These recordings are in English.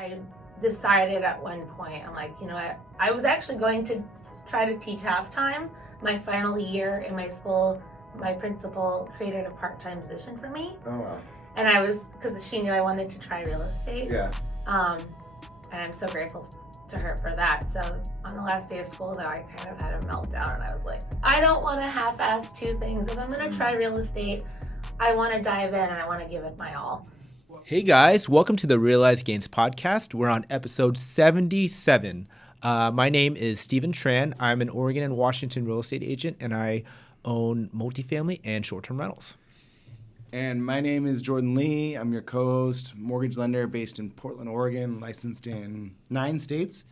I decided at one point, I'm like, you know what, I was actually going to try to teach half-time. My final year in my school, my principal created a part-time position for me. Oh, wow. And I was, because she knew I wanted to try real estate. Yeah. And I'm so grateful to her for that. So on the last day of school, though, I kind of had a meltdown, and I was like, I don't want to half-ass two things. If I'm going to try real estate, I want to dive in and I want to give it my all. Hey guys, welcome to the Realized Gains podcast. We're on episode 77. My name is Stephen Tran. I'm an Oregon and Washington real estate agent, and I own multifamily and short-term rentals. And my name is Jordan Lee. I'm your co-host, mortgage lender based in Portland, Oregon, licensed in 9 states.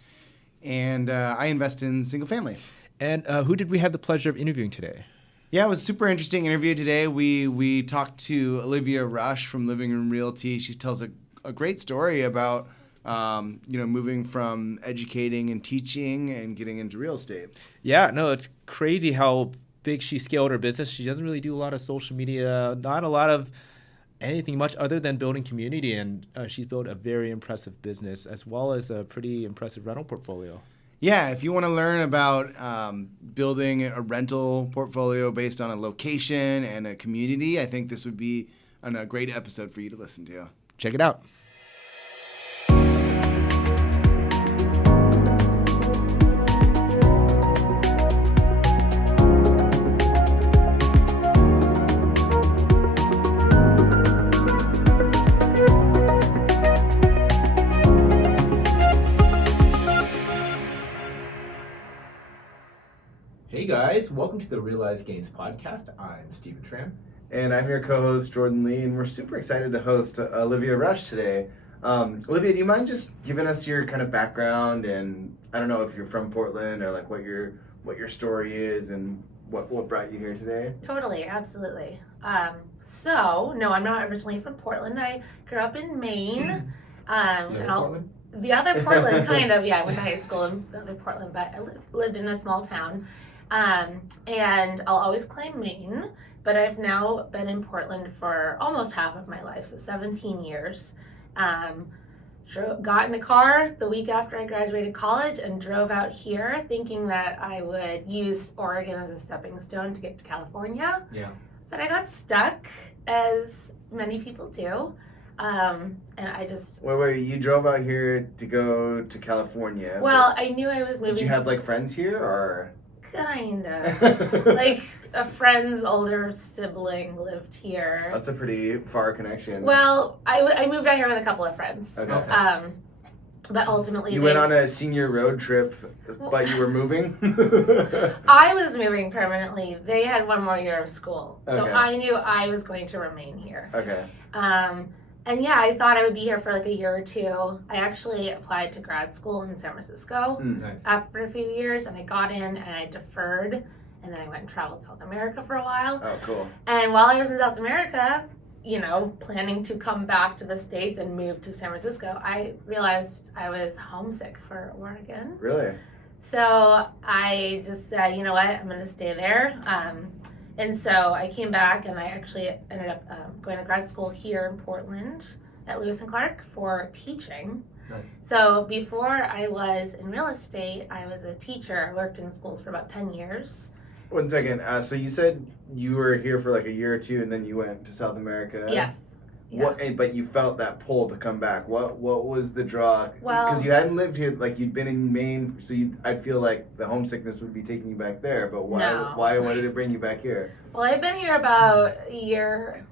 And I invest in single family. And who did we have the pleasure of interviewing today? Yeah, it was a super interesting interview today. We talked to Olivia Rush from Living Room Realty. She tells a great story about moving from educating and teaching and getting into real estate. Yeah, no, it's crazy how big she scaled her business. She doesn't really do a lot of social media, not a lot of anything much other than building community. And she's built a very impressive business as well as a pretty impressive rental portfolio. Yeah, if you want to learn about building a rental portfolio based on a location and a community, I think this would be a great episode for you to listen to. Check it out. Hey guys, welcome to the Realized Gains podcast. I'm Stephen Tran. And I'm your co-host, Jordan Lee, and we're super excited to host Olivia Rush today. Olivia, do you mind just giving us your kind of background, and I don't know if you're from Portland or like what your story is and what brought you here today? Totally, absolutely. No, I'm not originally from Portland. I grew up in Maine. Portland? The other Portland, kind of, yeah. I went to high school in the other Portland, but I lived in a small town. And I'll always claim Maine, but I've now been in Portland for almost half of my life, so 17 years. Got in a car the week after I graduated college and drove out here thinking that I would use Oregon as a stepping stone to get to California. Yeah. But I got stuck, as many people do. And I just... Wait, you drove out here to go to California. Well, I knew I was moving... Did you have like friends here or... Kind of. Like a friend's older sibling lived here. That's a pretty far connection. Well, I moved out here with a couple of friends. Okay. But ultimately you went on a senior road trip, but you were moving? I was moving permanently. They had one more year of school. So Okay. I knew I was going to remain here. Okay. And yeah, I thought I would be here for like a year or two. I actually applied to grad school in San Francisco Nice. after a few years, and I got in and I deferred, and then I went and traveled South America for a while. Oh, cool. And while I was in South America, planning to come back to the States and move to San Francisco, I realized I was homesick for Oregon. Really? So I just said, you know what, I'm going to stay there. And so I came back, and I actually ended up going to grad school here in Portland at Lewis & Clark for teaching. Nice. So before I was in real estate, I was a teacher. I worked in schools for about 10 years. 1 second. So you said you were here for like a year or two, and then you went to South America. Yes. Yeah. But you felt that pull to come back. What was the draw? Well, because you hadn't lived here, like you'd been in Maine, so I'd feel like the homesickness would be taking you back there. But why? No. Why did it bring you back here? Well, I've been here about a year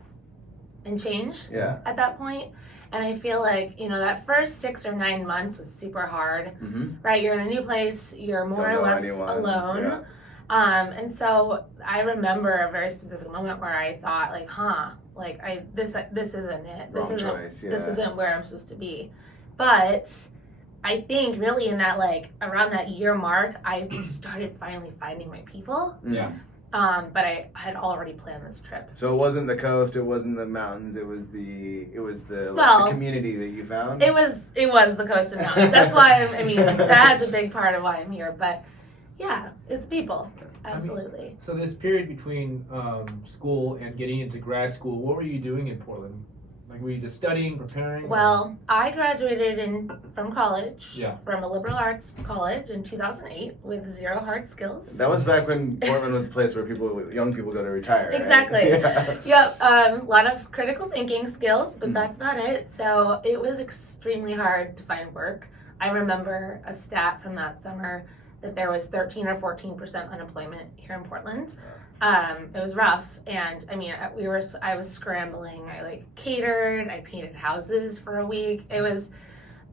and change Yeah. at that point. And I feel like, that first 6 or 9 months was super hard, Mm-hmm. right? You're in a new place, you're more or less alone. Yeah. And so I remember a very specific moment where I thought this isn't it. Wrong choice, yeah. This isn't where I'm supposed to be. But I think really in that around that year mark, I started finally finding my people. Yeah. But I had already planned this trip. So it wasn't the coast, it wasn't the mountains, it was the Well, community that you found. It was the coast and mountains. That's why that's a big part of why I'm here. But yeah, it's people. Absolutely. So this period between school and getting into grad school, what were you doing in Portland? Like, were you just studying, preparing? Well, I graduated from college, Yeah. from a liberal arts college in 2008 with 0 hard skills. That was back when Portland was a place where young people go to retire. Right? Exactly. Yeah. Yep. A lot of critical thinking skills, but Mhm. that's about it. So it was extremely hard to find work. I remember a stat from that summer that there was 13 or 14% unemployment here in Portland. It was rough, and I mean, I was scrambling. I like catered, I painted houses for a week. It was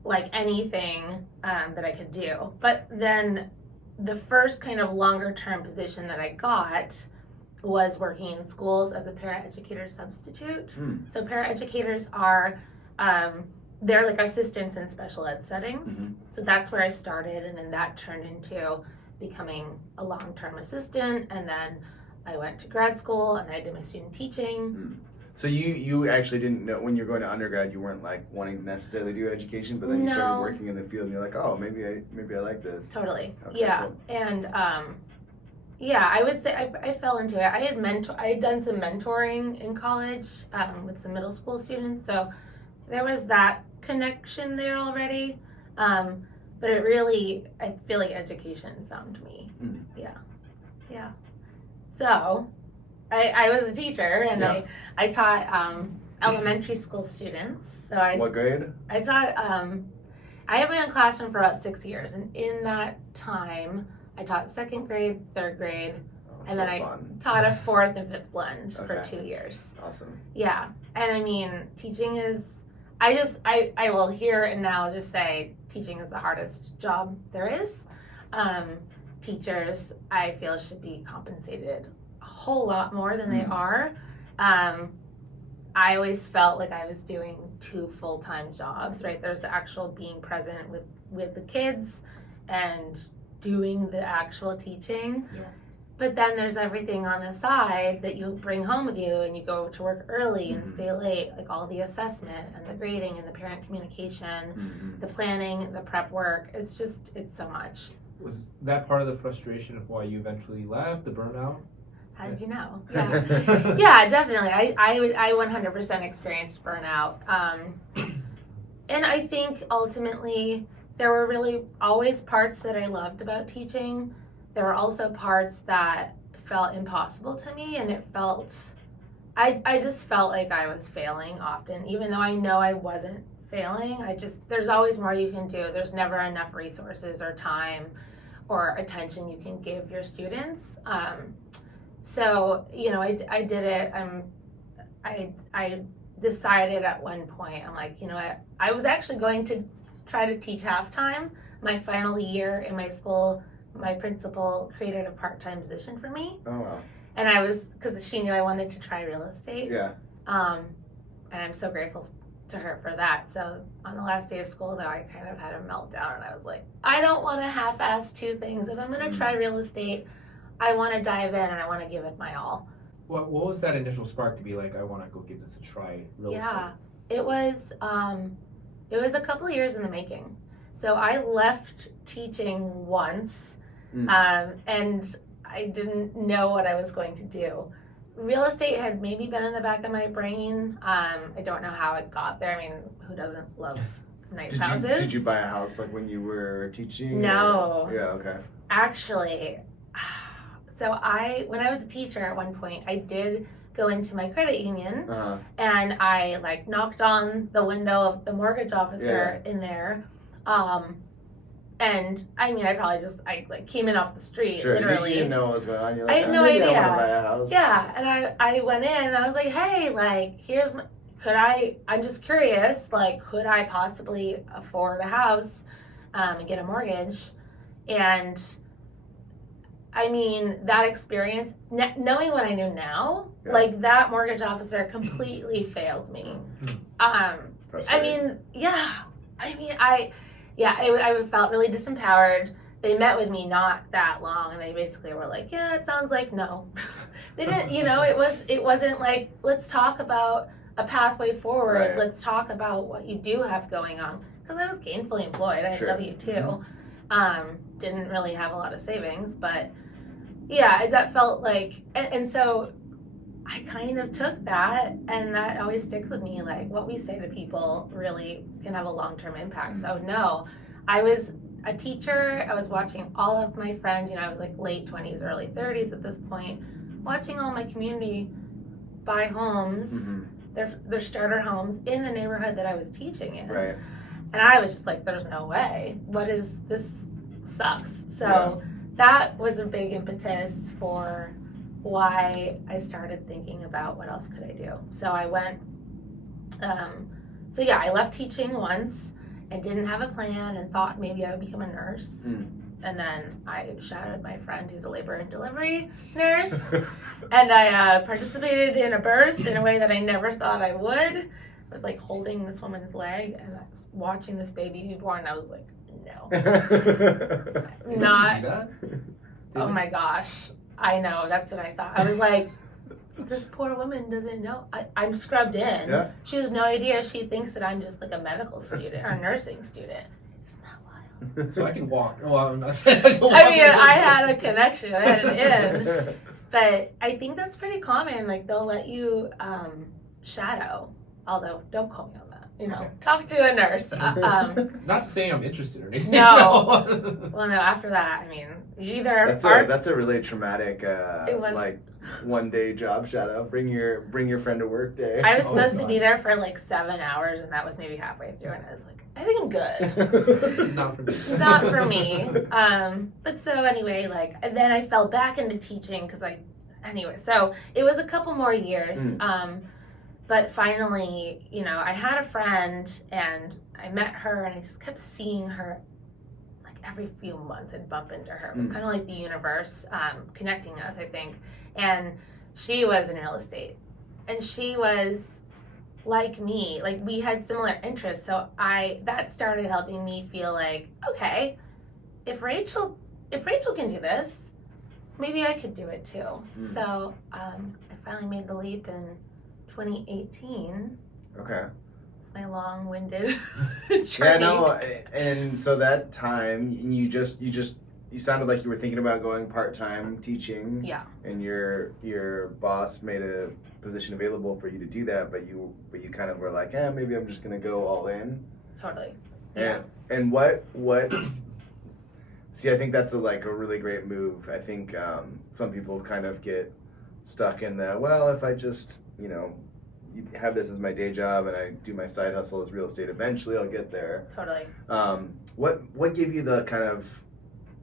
like anything that I could do. But then the first kind of longer term position that I got was working in schools as a paraeducator substitute. So paraeducators are they're like assistants in special ed settings. So that's where I started, and then that turned into becoming a long-term assistant, and then I went to grad school and I did my student teaching. So you actually didn't know when you were going to undergrad, you weren't like wanting to necessarily do education, but then you started working in the field and you're like, oh, maybe I like this. Totally. Okay, Yeah. cool. And yeah, I would say I fell into it. I had done some mentoring in college with some middle school students, so there was that connection there already. But it really, I feel like education found me. Yeah. So I was a teacher, and I taught elementary school students. So What grade? I taught I have been in classroom for about 6 years, and in that time I taught 2nd grade, 3rd grade, and then I taught a 4th and 5th blend for 2 years. Awesome. Yeah, and I mean, teaching is, I will here and now just say teaching is the hardest job there is. Teachers, I feel, should be compensated a whole lot more than they are. I always felt like I was doing 2 full-time jobs, right? There's the actual being present with the kids and doing the actual teaching. Yeah. But then there's everything on the side that you bring home with you, and you go to work early and stay late, like all the assessment and the grading and the parent communication, the planning, the prep work. It's so much. Was that part of the frustration of why you eventually left, the burnout? How did you know? Yeah, yeah, definitely. I 100% experienced burnout. And I think ultimately there were really always parts that I loved about teaching. There were also parts that felt impossible to me, and I just felt like I was failing often, even though I know I wasn't failing. There's always more you can do. There's never enough resources or time or attention you can give your students. So, I did it. I decided at one point, I'm like, you know what, I was actually going to try to teach half-time. My final year in my school, my principal created a part-time position for me. Oh, wow. And because she knew I wanted to try real estate. Yeah. And I'm so grateful to her for that. So on the last day of school, though, I kind of had a meltdown, and I was like, I don't want to half-ass 2 things. If I'm going to try real estate, I want to dive in and I want to give it my all. What was that initial spark to be like, I want to go give this a try? It was a couple of years in the making. So I left teaching once, and I didn't know what I was going to do. Real estate had maybe been in the back of my brain. I don't know how it got there. I mean, who doesn't love nice houses? Did you buy a house like when you were teaching? No. Yeah, okay. Actually, so when I was a teacher at one point, I did go into my credit union, and I knocked on the window of the mortgage officer in there. And I mean, I came in off the street, literally. You didn't know what was going on. You're I had no idea. I want to buy a house. Yeah, and I went in and I was like, hey, here's I'm just curious, could I possibly afford a house and get a mortgage? And I mean, that experience, knowing what I know now, that mortgage officer completely failed me. I felt really disempowered. They met with me not that long, and they basically were like, yeah, it sounds like no. They didn't, it wasn't like, let's talk about a pathway forward. Right. Let's talk about what you do have going on. Because I was gainfully employed. I had W-2. Didn't really have a lot of savings, but yeah, that felt like, and so I kind of took that, and that always sticks with me. Like, what we say to people really can have a long-term impact. So no, I was a teacher. I was watching all of my friends, I was like late 20s, early 30s at this point, watching all my community buy homes, their starter homes in the neighborhood that I was teaching in. Right. And I was just like, there's no way. This sucks. So that was a big impetus for why I started thinking about what else could I do. So I went, I left teaching once and didn't have a plan and thought maybe I would become a nurse. And then I shadowed my friend who's a labor and delivery nurse. And I participated in a birth in a way that I never thought I would. I was like holding this woman's leg and I was watching this baby be born. And I was like, no. Not. Oh my gosh. I know. That's what I thought. I was like, this poor woman doesn't know. I'm scrubbed in. Yeah. She has no idea. She thinks that I'm just like a medical student or a nursing student. Isn't that wild? So I can walk. Oh, I'm not saying I can walk. I mean, I had a connection. I had an in. But I think that's pretty common. Like, they'll let you shadow. Although, don't call me on that. Okay. Talk to a nurse. Not saying I'm interested or anything. No. Well, no, after that, I mean, you either That's a really traumatic, like, one-day job shadow. Bring your friend to work day. I was supposed to be there for like 7 hours, and that was maybe halfway through, and I was like, I think I'm good. This is not for me. Not for me. But so anyway, like, and then I fell back into teaching so it was a couple more years. But finally, I had a friend and I met her and I just kept seeing her like every few months. I'd bump into her. It was kind of like the universe connecting us, I think. And she was in real estate and she was like me, like we had similar interests. So that started helping me feel like, okay, if Rachel can do this, maybe I could do it too. So I finally made the leap in 2018. Okay. It's my long-winded journey. Yeah, no, and so that time you sounded like you were thinking about going part-time teaching. Yeah. And your boss made a position available for you to do that, but you kind of were like, maybe I'm just gonna go all in. Totally. Yeah. And what see, I think that's a really great move. I think some people kind of get stuck in the, well, if I just, have this as my day job and I do my side hustle as real estate, eventually I'll get there. Totally. What gave you the kind of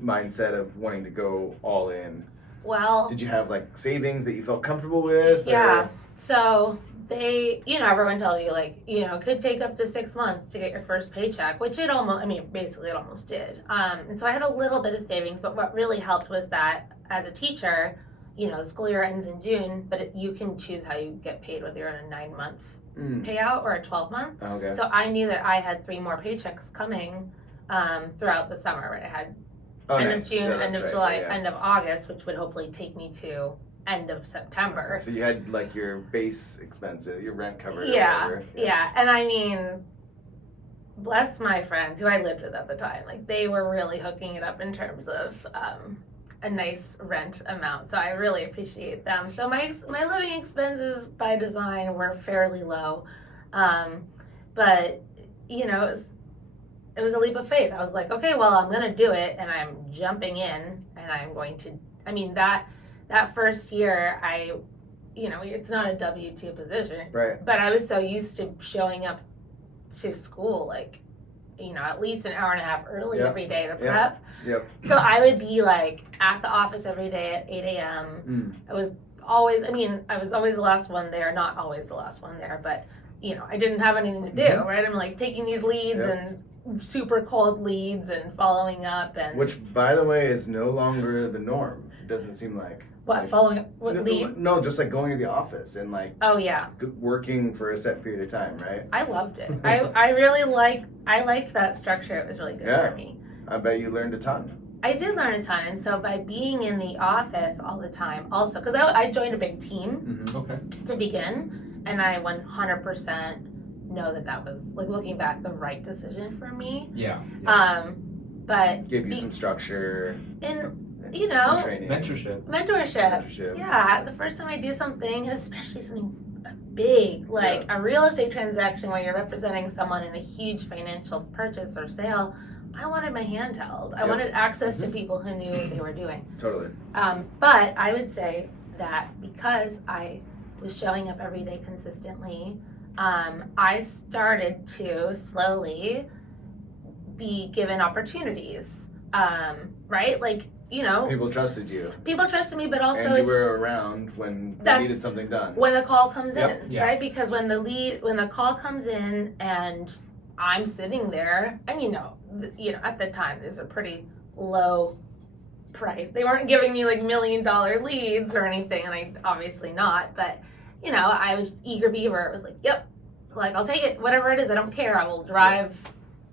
mindset of wanting to go all in? Well, did you have like savings that you felt comfortable with? Yeah. Or? So they, everyone tells you like, it could take up to 6 months to get your first paycheck, which basically it almost did. And so I had a little bit of savings, but what really helped was that as a teacher, the school year ends in June, but you can choose how you get paid, whether you're on a 9-month payout or a 12-month. Okay. So I knew that I had 3 more paychecks coming throughout the summer, right? I had end of June, end of July, end of August, which would hopefully take me to end of September. So you had like your base expenses, your rent covered. Yeah. And I mean, bless my friends who I lived with at the time. Like, they were really hooking it up in terms of a nice rent amount. So I really appreciate them. So my living expenses by design were fairly low. But, it was a leap of faith. I was like, okay, well, I'm going to do it, and I'm jumping in, and I'm going to, that first year, it's not a W-2 position. Right. But I was so used to showing up to school, like, at least an hour and a half early every day to prep. Yep. So I would be like at the office every day at 8 a.m. I was always the last one there, not always the last one there, but I didn't have anything to do, right? I'm like taking these leads and super cold leads and following up, and which, by the way, is no longer the norm. It doesn't seem like. What, following up? What, lead? No, just like going to the office and like. Oh yeah. Working for a set period of time, right? I loved it. I really liked that structure. It was really good for me. I bet you learned a ton. I did learn a ton, and so by being in the office all the time, also because I joined a big team to begin, and I 100% know that was, like, looking back, the right decision for me. Yeah. But gave you some structure. And you know, Training. Mentorship. mentorship. Yeah, the first time I do something, especially something big, like a real estate transaction where you're representing someone in a huge financial purchase or sale, I wanted my hand held. I wanted access to people who knew what they were doing. Totally. But I would say that because I was showing up every day consistently, I started to slowly be given opportunities, right? Like, you know, People trusted you. people trusted me, but also And you it's were around when they That's- needed something done. when the call comes Yep. in, Yeah. right? Because when the call comes in and I'm sitting there, and you know, at the time there's a pretty low price. They weren't giving me like $1 million leads or anything, and I obviously not. But you know, I was eager beaver. It was like, yep, like I'll take it, whatever it is. I don't care. I will drive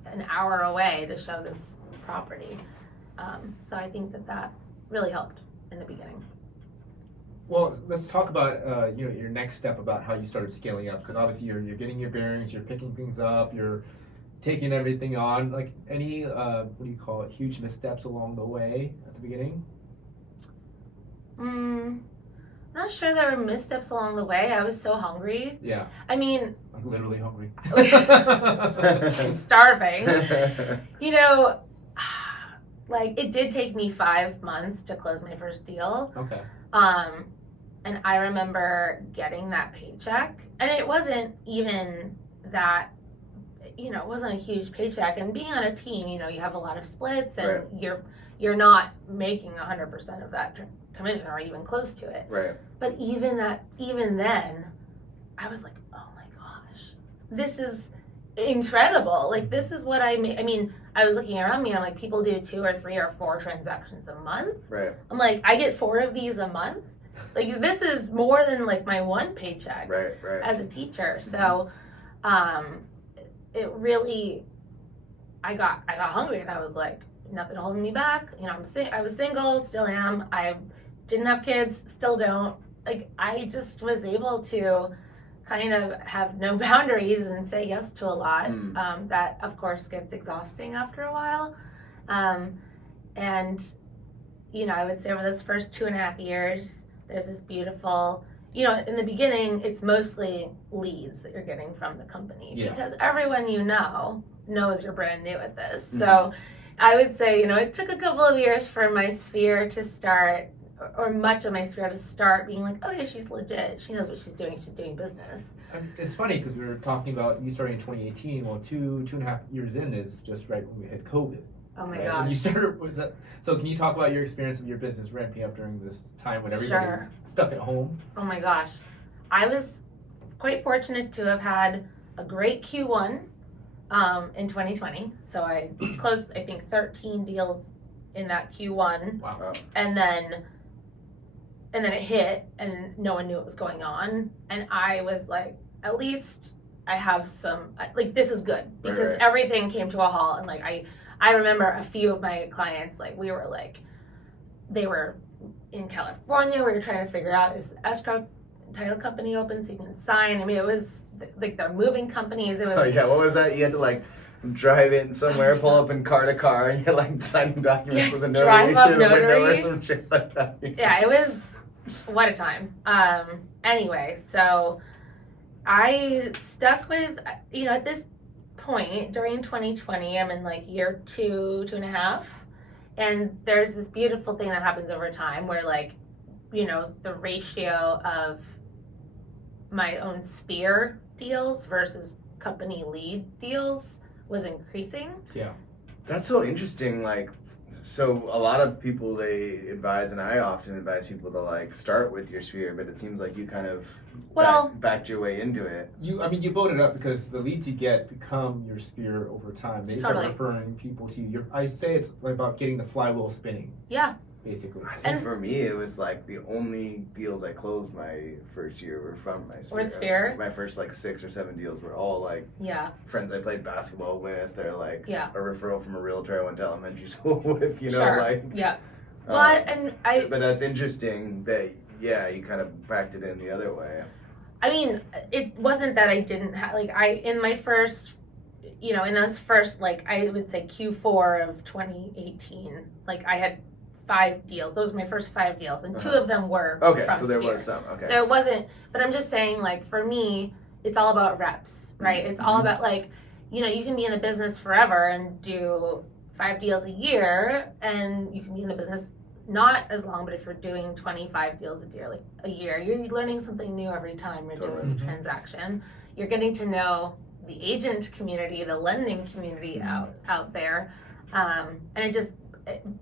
an hour away to show this property. So I think that really helped in the beginning. Well, let's talk about your next step about how you started scaling up, because obviously you're getting your bearings, you're picking things up, you're taking everything on. Like any what do you call it? Huge missteps along the way at the beginning. Not sure there were missteps along the way. I was so hungry. Yeah. I mean, Like literally hungry. starving. You know, like it did take me 5 months to close my first deal. Okay. And I remember getting that paycheck, and it wasn't even that, you know, it wasn't a huge paycheck. And being on a team, you know, you have a lot of splits, and you're not making 100% of that commission or even close to it. Right. But even then, I was like, oh my gosh, this is incredible. Like, this is what I make. I mean, I was looking around me, I'm like, people do 2 or 3 or 4 transactions a month. Right. I'm like, I get 4 of these a month. Like, this is more than like my one paycheck Right. as a teacher. So, it really, I got hungry, and I was like, nothing holding me back. You know, I was single, still am. I didn't have kids, still don't. Like, I just was able to kind of have no boundaries and say yes to a lot. That, of course, gets exhausting after a while. And, you know, I would say over those first 2.5 years, there's this beautiful, you know, in the beginning, it's mostly leads that you're getting from the company. Yeah. Because everyone you know knows you're brand new at this. So I would say, you know, it took a couple of years for my sphere to start, or much of my sphere to start being like, oh yeah, she's legit. She knows what she's doing business. It's funny because we were talking about you starting in 2018. Well, 2.5 years in is just right when we had COVID. Oh my Right? gosh. And you started, was that, so can you talk about your experience of your business ramping up during this time when everybody's stuck at home? Oh my gosh. I was quite fortunate to have had a great Q1 in 2020. So I closed, I think, 13 deals in that Q1. Wow. And then it hit, and no one knew what was going on. And I was like, at least I have some, like, this is good, because Right. everything came to a halt. And like, I remember a few of my clients, like, we were like, they were in California. We were trying to figure out, is the escrow title company open so you can sign? I mean, it was like they're moving companies. It was. Oh yeah, what was that? You had to like drive in somewhere, pull up in car to car, and you're like signing documents with a notary drive up through the window or notary. some shit like that. Yeah, it was, what a time. Anyway, so I stuck with, you know, at this point during 2020, I'm in like year 2.5, and there's this beautiful thing that happens over time where, like, you know, the ratio of my own sphere deals versus company lead deals was increasing. Yeah. That's so interesting. Like, so a lot of people, they advise, and I often advise people to like start with your sphere, but it seems like you kind of backed your way into it. You build it up because the leads you get become your sphere over time. They start Totally. referring people to you. I say it's about getting the flywheel spinning, Yeah. basically. I think for me, it was like the only deals I closed my first year were from my sphere. Or sphere? My first like 6 or 7 deals were all like Yeah. friends I played basketball with, or like Yeah. a referral from a realtor I went to elementary school with, you know, Sure. like. Yeah. um, But, and But that's interesting that, yeah, you kind of backed it in the other way. I mean, it wasn't that I didn't have, like, in my first, in those first, like, I would say Q4 of 2018, like, I had 5 deals. Those were my first 5 deals, and 2 of them were Okay, from so there Sphere. was some. Okay. So it wasn't, but I'm just saying, like, for me, it's all about reps, right? It's all about, like, you know, you can be in the business forever and do 5 deals a year, and you can be in the business not as long, but if you're doing 25 deals a year, you're learning something new every time you're doing a transaction. You're getting to know the agent community, the lending community out there, and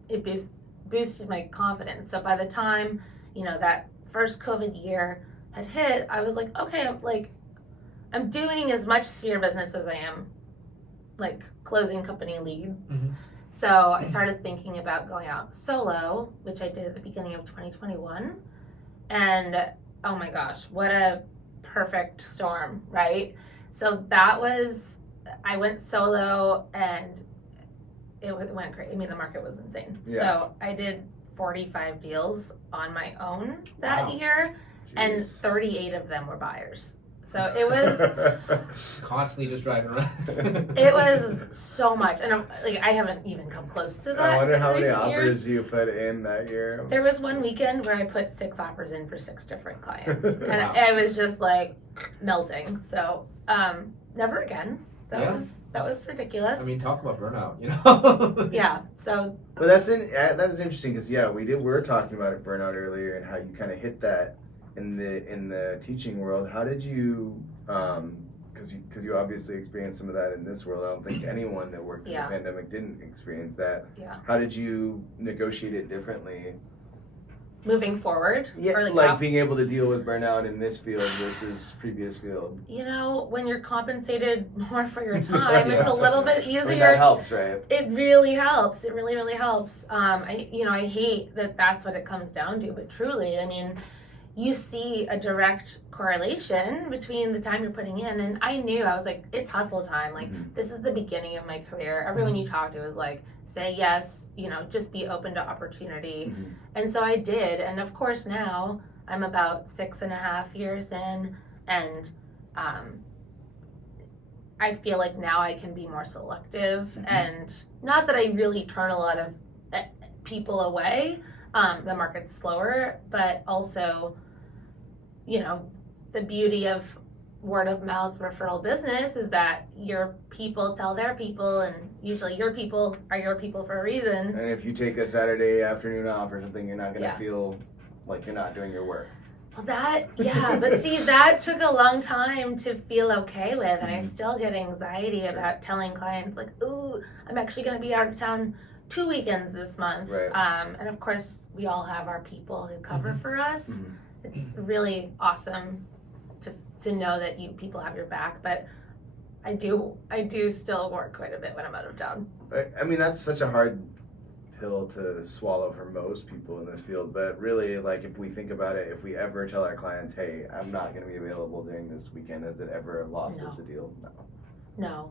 it boosted my confidence. So by the time, you know, that first COVID year had hit, I was like, okay, I'm doing as much Sphere business as I am, like, closing company leads. So I started thinking about going out solo, which I did at the beginning of 2021. And oh my gosh, what a perfect storm, right? So I went solo, and it went great. I mean, the market was insane. Yeah. So I did 45 deals on my own that year, and 38 of them were buyers. So it was constantly just driving around. it was so much, and I haven't even come close to that. I wonder how many recent offers years. you put in that year. There was one weekend where I put 6 offers in for 6 different clients, and Wow. I was just like melting. So never again. That was ridiculous. I mean, talk about burnout, you know? Yeah. So. But that is interesting because we were talking about burnout earlier and how you kind of hit that in the teaching world. How did you because you obviously experienced some of that in this world. I don't think anyone that worked in the pandemic didn't experience that. Yeah. How did you negotiate it differently? Moving forward? Yeah, or like being able to deal with burnout in this field versus previous field. You know, when you're compensated more for your time, it's a little bit easier. I mean, that helps, right? It really helps. It really, really helps. I hate that that's what it comes down to, but truly, I mean, you see a direct correlation between the time you're putting in, and I was like, it's hustle time. Like, this is the beginning of my career. Everyone you talk to is like, say yes, just be open to opportunity. And so I did, and of course now I'm about 6.5 years in, and I feel like now I can be more selective, and not that I really turn a lot of people away. The market's slower, but also, the beauty of word of mouth referral business is that your people tell their people, and usually your people are your people for a reason. And if you take a Saturday afternoon off or something, you're not going to feel like you're not doing your work. Well, but see, that took a long time to feel okay with, and I still get anxiety about telling clients, like, ooh, I'm actually going to be out of town 2 weekends this month. Right. And of course, we all have our people who cover for us. It's really awesome to know that people have your back, but I do still work quite a bit when I'm out of town. I mean, that's such a hard pill to swallow for most people in this field, but really, like, if we think about it, if we ever tell our clients, hey, I'm not going to be available during this weekend, has it ever lost us a deal? No.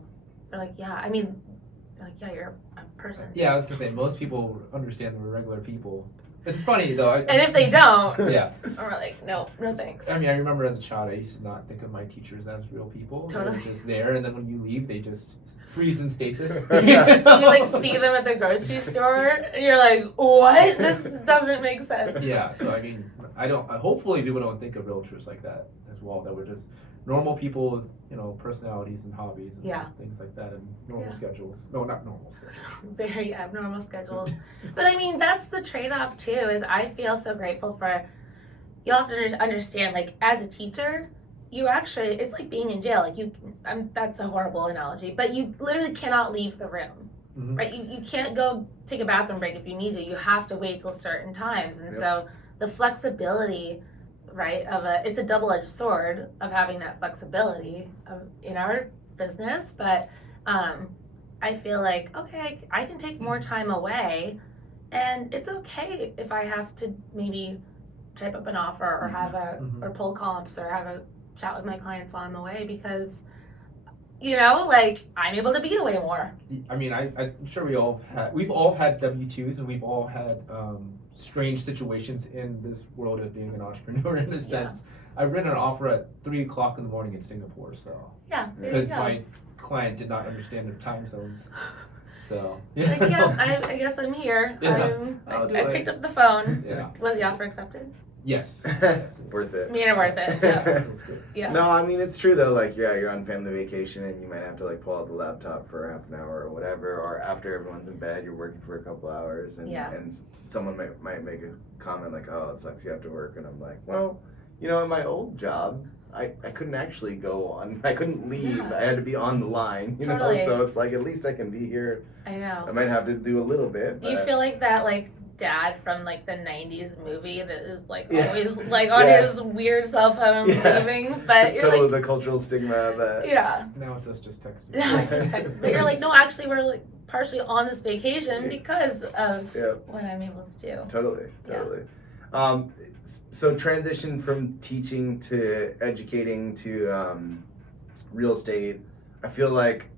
They're like, you're a person. Yeah, I was going to say, most people understand we're regular people. It's funny, though. And if they don't, yeah. we're like, no thanks. I mean, I remember as a child, I used to not think of my teachers as real people. Totally. They're just there, and then when you leave, they just freeze in stasis. You like see them at the grocery store, and you're like, what? This doesn't make sense. Yeah, so I mean, hopefully people don't think of realtors like that as well, that we're just normal people with, personalities and hobbies and things like that, and normal schedules. No, not normal schedules. Very abnormal schedules. But I mean, that's the trade-off too, is I feel so grateful you'll have to understand, like, as a teacher, it's like being in jail. Like, that's a horrible analogy, but you literally cannot leave the room, right? You can't go take a bathroom break if you need to. You have to wait till certain times. And so the flexibility, right, it's a double-edged sword of having that flexibility in our business, but I feel like, okay, I can take more time away, and it's okay if I have to maybe type up an offer or have or pull comps or have a chat with my clients while I'm away, because I'm able to be away more. I mean, I'm sure we've all had W-2s, and we've all had strange situations in this world of being an entrepreneur, in a sense. I've written an offer at 3:00 in the morning in Singapore, so Yeah, because my client did not understand their time zones. So Like, yeah, I guess I'm here. Yeah, I'll do I it. picked up the phone. Yeah. Was the offer accepted? Yes. Worth it. Made it worth it. Yeah. It was good. Yeah. No, I mean it's true though. Like, yeah, you're on family vacation and you might have to like pull out the laptop for half an hour or whatever, or after everyone's in bed, you're working for a couple hours, and Yeah. and someone might make a comment like, "Oh, it sucks, you have to work," and I'm like, well, you know, in my old job, I couldn't actually go on. I couldn't leave. Yeah. I had to be on the line, you Totally. know. So it's like at least I can be here. I know. I might have to do a little bit. You but- feel like that like dad from like the 90s movie that is like Yeah. always like on Yeah. his weird cell phone Yeah. leaving, but you're totally like, the cultural stigma of that. yeah. Now it's us just texting. No, it's just tech- but you're like, no, actually we're like partially on this vacation because of Yeah. what I'm able to do. Totally. Yeah. So transition from teaching to educating to real estate, I feel like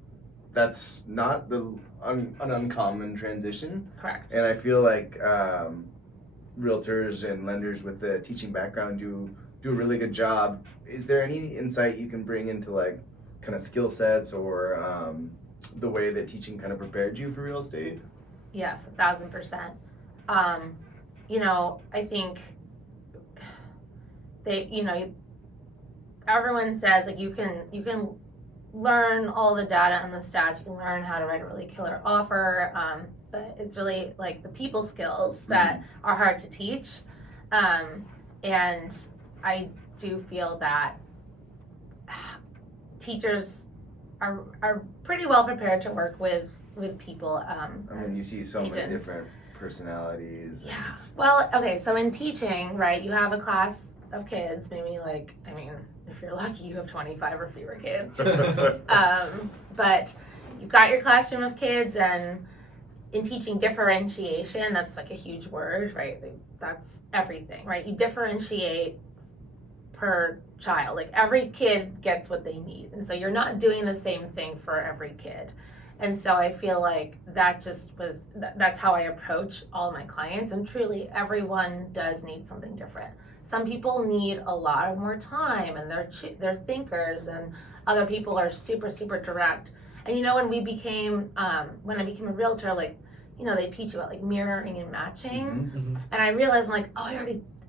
that's not an uncommon transition, Correct. and I feel like realtors and lenders with the teaching background do a really good job. Is there any insight you can bring into like kind of skill sets or the way that teaching kind of prepared you for real estate? Yes, 1,000%. You know, I think everyone says like you can learn all the data and the stats, you can learn how to write a really killer offer, but it's really like the people skills that are hard to teach. And I do feel that teachers are pretty well prepared to work with people. I mean, you see so many agents. different personalities. Yeah. Well, okay, so in teaching, right, you have a class of kids, maybe like, I mean, if you're lucky, you have 25 or fewer kids. But you've got your classroom of kids, and in teaching differentiation, that's like a huge word, right? Like, that's everything, right? You differentiate per child. Like every kid gets what they need. And so you're not doing the same thing for every kid. And so I feel like that just was, that's how I approach all my clients. And truly, everyone does need something different. Some people need a lot of more time, and they're thinkers, and other people are super, super direct. And you know, when I became a realtor, like, you know, they teach you about like mirroring and matching. Mm-hmm. And I realized I'm like, oh, I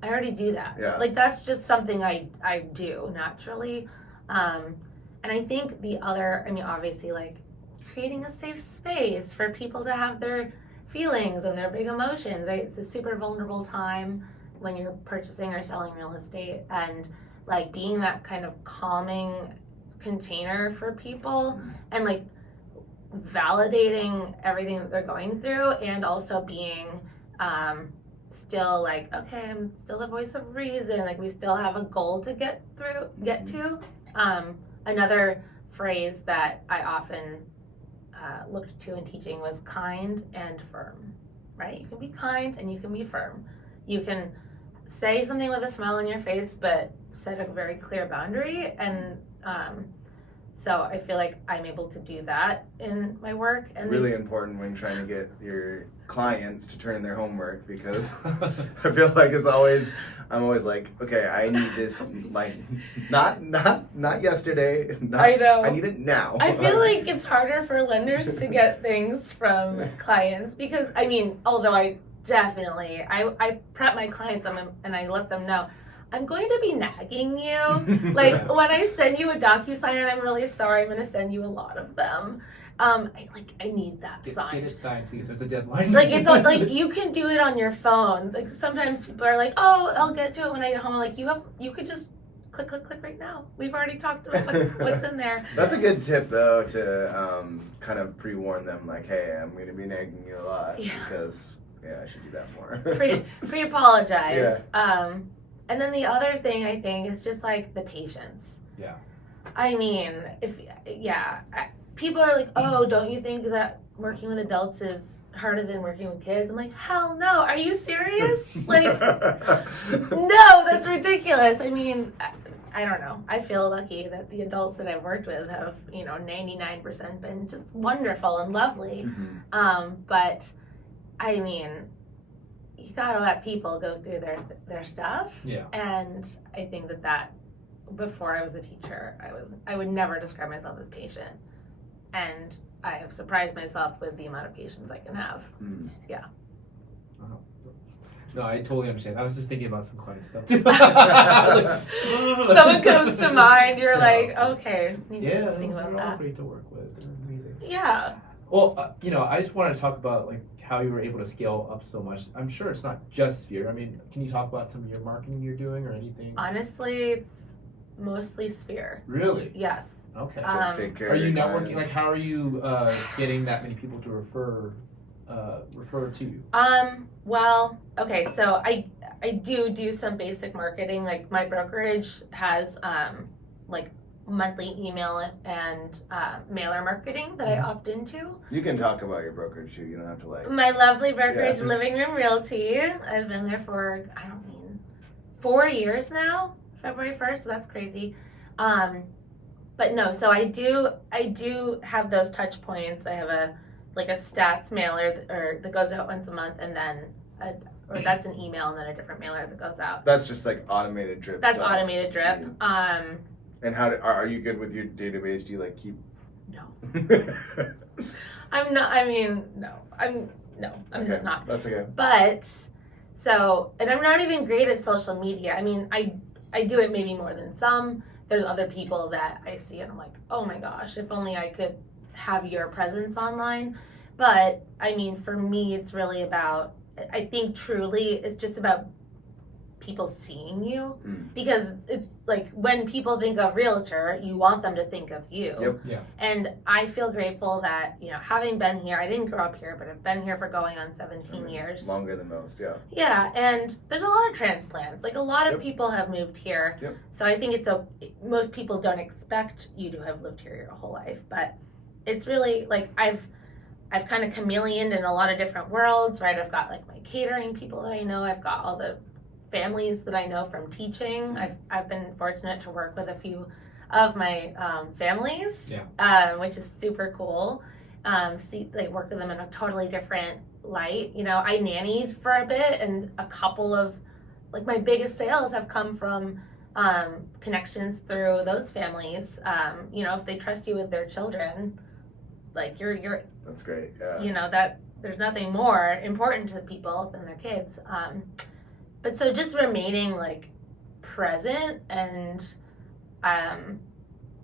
already do that. Yeah. Like that's just something I do naturally. And I think the other, I mean, obviously like creating a safe space for people to have their feelings and their big emotions, right? It's a super vulnerable time when you're purchasing or selling real estate, and like being that kind of calming container for people and like validating everything that they're going through, and also being still like, okay, I'm still the voice of reason, like we still have a goal to get to. Another phrase that I often looked to in teaching was kind and firm, right? You can be kind and you can be firm. You can say something with a smile on your face, but set a very clear boundary. And so I feel like I'm able to do that in my work. And really important when trying to get your clients to turn in their homework, because I feel like I'm always like, okay, I need this like not yesterday. I know. I need it now. I feel like it's harder for lenders to get things from clients because, I mean, although I definitely, I prep my clients and I let them know, I'm going to be nagging you. Like when I send you a DocuSign and I'm really sorry, I'm going to send you a lot of them. I need that signed. Get it signed, please. There's a deadline. Like it's like you can do it on your phone. Like sometimes people are like, oh, I'll get to it when I get home. I'm like, you could just click right now. We've already talked about what's in there. That's a good tip though, to kind of pre-warn them, like, hey, I'm going to be nagging you a lot, because I should do that more. Pre-apologize. Yeah. And then the other thing I think is just like the patience. Yeah. I mean, people are like, oh, don't you think that working with adults is harder than working with kids? I'm like, hell no. Are you serious? Like, no, that's ridiculous. I mean, I don't know. I feel lucky that the adults that I've worked with have, 99% been just wonderful and lovely. Mm-hmm. But I mean, you gotta let people go through their stuff. Yeah. And I think that before I was a teacher, I would never describe myself as patient. And I have surprised myself with the amount of patience I can have. No, I totally understand. I was just thinking about some client stuff too. Someone comes to mind, you're No. like, okay, need Yeah, to think about they're all that. great to work with. They're amazing. Yeah. Well, I just want to talk about like how you were able to scale up so much. I'm sure it's not just Sphere. I mean, can you talk about some of your marketing you're doing or anything? Honestly, it's mostly Sphere. Really? Yes. Okay. Just take care Are of you your networking? clients. Like, how are you getting that many people to refer to you? Well, okay, so I do some basic marketing. Like my brokerage has like monthly email and mailer marketing that I opt into. You can talk about your brokerage too. You don't have to like. My lovely brokerage, Yeah. Living Room Realty. I've been there for 4 years now. February 1st, so that's crazy. But no, so I do have those touch points. I have a stats mailer that goes out once a month, and then or that's an email and then a different mailer that goes out. That's just like automated drip. That's stuff. automated drip. And are you good with your database? Do you like keep? No, I'm not. I mean, no, I'm just not. That's okay. But so, and I'm not even great at social media. I mean, I do it maybe more than some. There's other people that I see and I'm like, oh my gosh, if only I could have your presence online. But I mean, for me, it's really about, I think truly it's just about people seeing you, because it's like when people think of realtor, you want them to think of you. Yep. Yeah. And I feel grateful that, having been here, I didn't grow up here, but I've been here for going on 17 years. Longer than most, yeah. Yeah, and there's a lot of transplants. Like a lot of Yep. people have moved here. Yep. So I think most people don't expect you to have lived here your whole life, but it's really like I've kind of chameleoned in a lot of different worlds, right? I've got like my catering people that I know. I've got all the families that I know from teaching. I've been fortunate to work with a few of my families, which is super cool. Work with them in a totally different light. I nannied for a bit, and a couple of like my biggest sales have come from connections through those families. If they trust you with their children, like you're That's great. Yeah. that there's nothing more important to people than their kids. But so just remaining like present and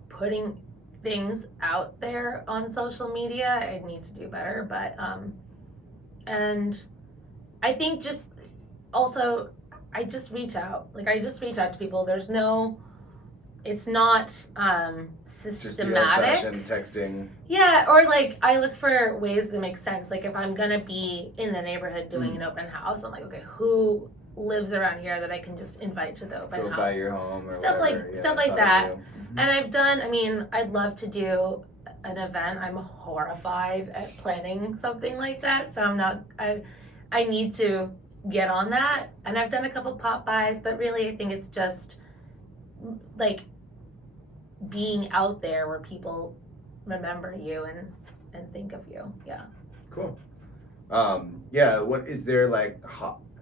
putting things out there on social media, I need to do better. But and I think just also I just reach out. Like I just reach out to people. It's not systematic. Just the old-fashioned texting. Yeah, or like I look for ways that make sense. Like if I'm gonna be in the neighborhood doing an open house, I'm like, okay, who lives around here that I can just invite to the open Go house? by your home or Stuff whatever. stuff like that. And I'd love to do an event. I'm horrified at planning something like that, so I need to get on that. And I've done a couple pop-bys, but really I think it's just like being out there where people remember you and think of you. Yeah. Cool. What is there like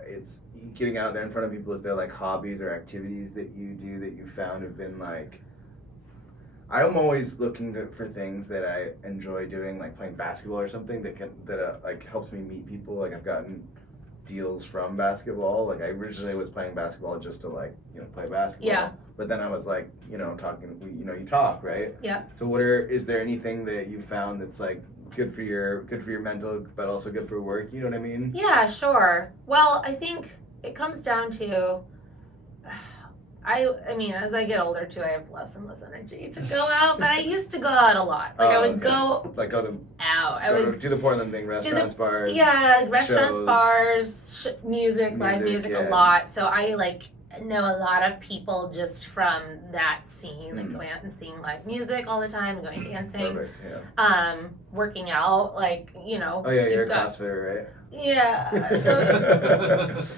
it's getting out there in front of people, is there like hobbies or activities that you do that you found have been like, I'm always looking for things that I enjoy doing, like playing basketball or something that like helps me meet people. Like I've gotten deals from basketball. Like I originally was playing basketball just to like, play basketball. Yeah. But then I was like, talking, you talk, right? Yeah. So is there anything that you found that's like good for your mental, but also good for work? You know what I mean? Yeah, sure. Well, I think it comes down to, I mean, as I get older too, I have less and less energy to go out, but I used to go out a lot. Like I would go like go to out. I go would to do the Portland thing, restaurants, bars. Yeah, restaurants, shows, bars, live music a lot. So I like know a lot of people just from that scene, like going out and seeing live music all the time, going dancing, Perfect, yeah. working out, like Oh yeah, you're a CrossFitter, right? Yeah,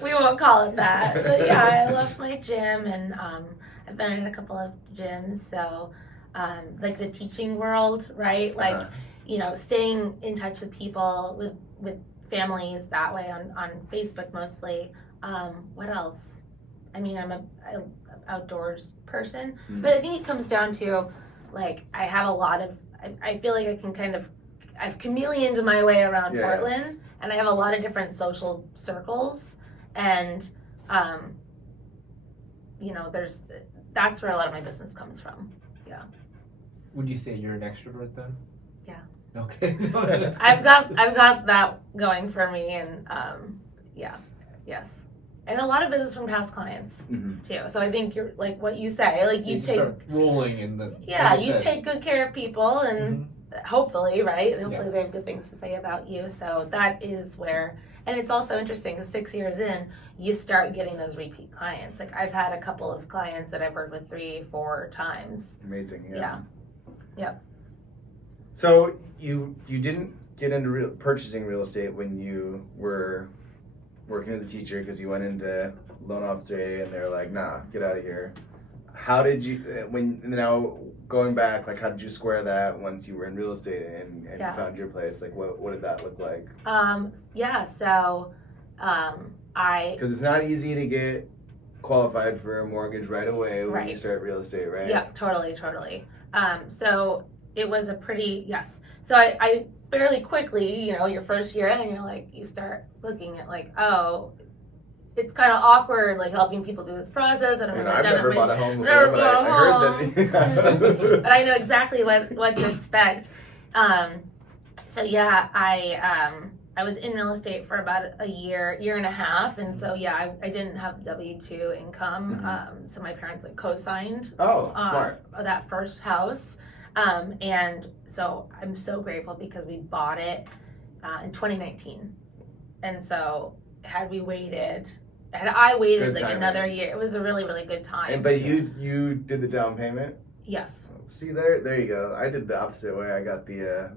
we won't call it that, but yeah, I love my gym, and I've been in a couple of gyms, so like the teaching world, right? Like staying in touch with people, with families that way on Facebook mostly. What else? I mean, I'm an outdoors person, but I think it comes down to like I have a lot of. I feel like I can kind of I've chameleoned my way around Yeah. Portland, and I have a lot of different social circles, and that's where a lot of my business comes from. Would you say you're an extrovert then? Yeah. Okay. I've got that going for me, and yes, and a lot of business from past clients too. So I think you're like what you say, like you take start rolling in the. you take good care of people, and hopefully, right? Hopefully they have good things to say about you. So that is where, and it's also interesting because 6 years in, you start getting those repeat clients. Like I've had a couple of clients that I've worked with 3-4 times. Amazing. Yeah. So you didn't get into purchasing real estate when you were working as a teacher because you went into loan officer and they're like, nah, get out of here. How did you, now going back, like how did you square that once you were in real estate and you found your place? Like what did that look like? Because it's not easy to get qualified for a mortgage right away when you start real estate, right? Yeah, totally. So it was a pretty, So I fairly quickly, your first year in, you're like, you start looking at like, oh, it's kind of awkward, like helping people do this process. And I've never bought a home before, but I heard that. But I know exactly what to expect. I was in real estate for about a year and a half, and so I didn't have W-2 income, so my parents like co-signed. Smart. That first house, and so I'm so grateful because we bought it in 2019, and so had I waited Good like timing. another year, it was a really, really good time. But you did the down payment? Yes. See, there you go. I did the opposite way. I got the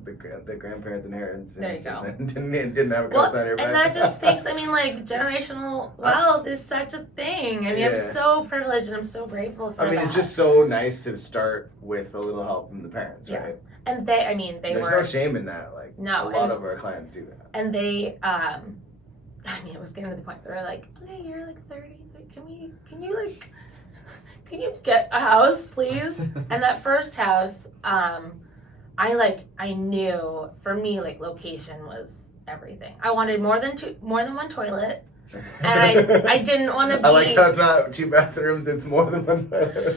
grandparents' inheritance. There you go. And didn't have a co-signer. And that just speaks, like generational wealth is such a thing. I mean, I'm so privileged and I'm so grateful for that. It's just so nice to start with a little help from the parents, right? And they There's were. no shame in that. Like, a lot of our clients do that. And they, it was getting to the point where they're like, okay, you're like 30, can you get a house, please? And that first house, I knew for me, like location was everything. I wanted more than one toilet, and I didn't want to be. I like how it's not 2 bathrooms; it's more than one bathroom.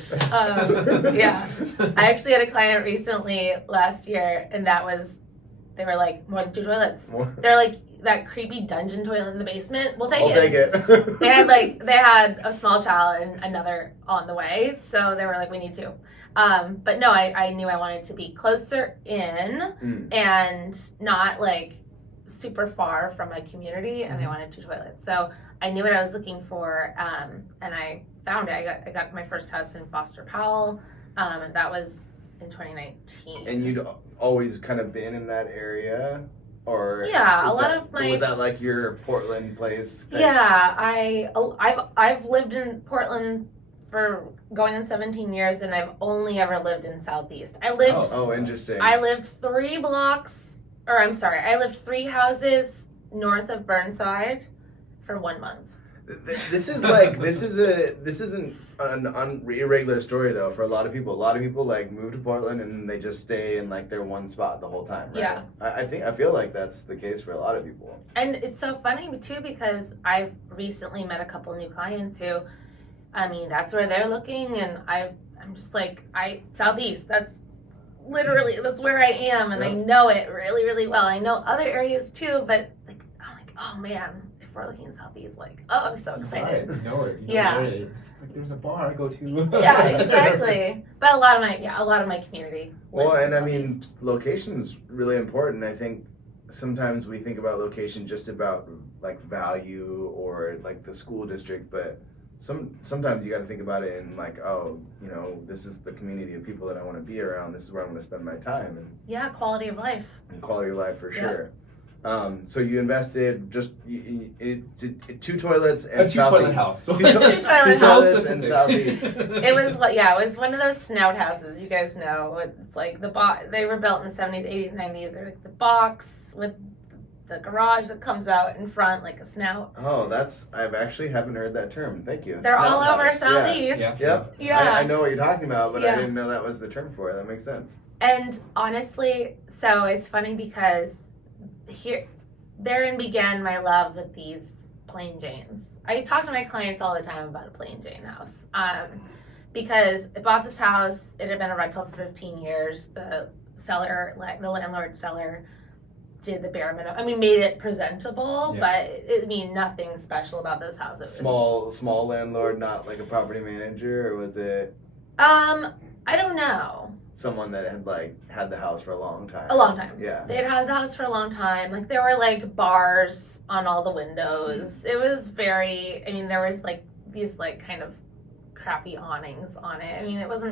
I actually had a client recently last year, and they were like more than 2 toilets. They're like that creepy dungeon toilet in the basement. We'll take it. They had a small child and another on the way, so they were like, we need 2. But no, I knew I wanted to be closer in and not like super far from my community, and I wanted 2 toilets. So I knew what I was looking for, and I found it. I got my first house in Foster Powell, and that was in 2019. And you'd always kind of been in that area? Or was that like your Portland place? I've lived in Portland for going on 17 years, and I've only ever lived in Southeast. Interesting. I lived 3 houses north of Burnside for 1 month. This isn't an irregular story though for a lot of people. A lot of people like move to Portland and they just stay in like their one spot the whole time. Right? Yeah. I feel like that's the case for a lot of people. And it's so funny too because I've recently met a couple new clients who, that's where they're looking, and I'm just like Southeast. That's where I am, and I know it really, really well. I know other areas too, but like I'm like, oh man. We're looking in Southeast, like, I'm so excited. You know it. It's like there's a bar I go to. Yeah, exactly. But a lot of my community. Well, and location is really important. I think sometimes we think about location just about like value or like the school district, but sometimes you got to think about it in like, this is the community of people that I want to be around. This is where I'm going to spend my time. And quality of life. And quality of life for sure. So you invested just 2 toilets and a 2-toilet house. 2 toilets and Southeast. It was one of those snout houses. You guys know, it's like the box. They were built in the 70s, 80s, 90s. They're like the box with the garage that comes out in front like a snout. Oh, I've actually haven't heard that term. Thank you. They're all over Southeast. Yep. Yeah. I know what you're talking about, but I didn't know that was the term for it. That makes sense. And honestly, so it's funny because therein began my love with these plain Janes. I talk to my clients all the time about a plain Jane house. Because I bought this house, it had been a rental for 15 years. The landlord seller did the bare minimum. I mean, made it presentable, but nothing special about this house. It was small landlord, not like a property manager, or was it? I don't know. Someone that had had the house for a long time. A long time. Yeah. They had had the house for a long time. Like there were bars on all the windows. It was very. I mean, there was these kind of crappy awnings on it. I mean, it was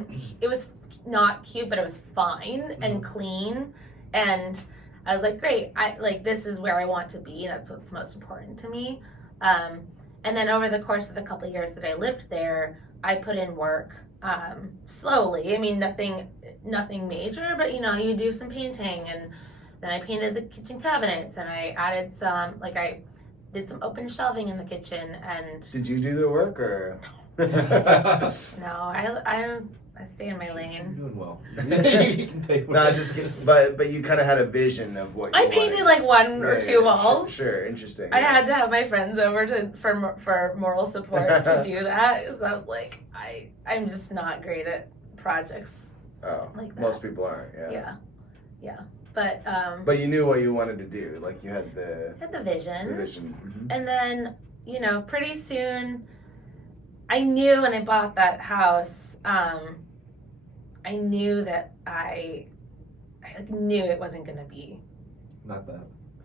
not cute, but it was fine and clean. And I was like, great. This is where I want to be. That's what's most important to me. And then over the course of the couple of years that I lived there, I put in work slowly. I mean, nothing major, but you do some painting, and then I painted the kitchen cabinets, and I added some, I did some open shelving in the kitchen. And did you do the work or? No, I stay in my lane. You're doing well. No, just kidding. But you kind of had a vision of what you I painted wanted. one or two walls. Sure, interesting. I had to have my friends over for moral support to do that, because I was like, I'm just not great at projects like that. Most people aren't. Yeah. But but you knew what you wanted to do. You had the vision. The vision. Mm-hmm. And then pretty soon, I knew when I bought that house, I knew that I knew it wasn't going to be not that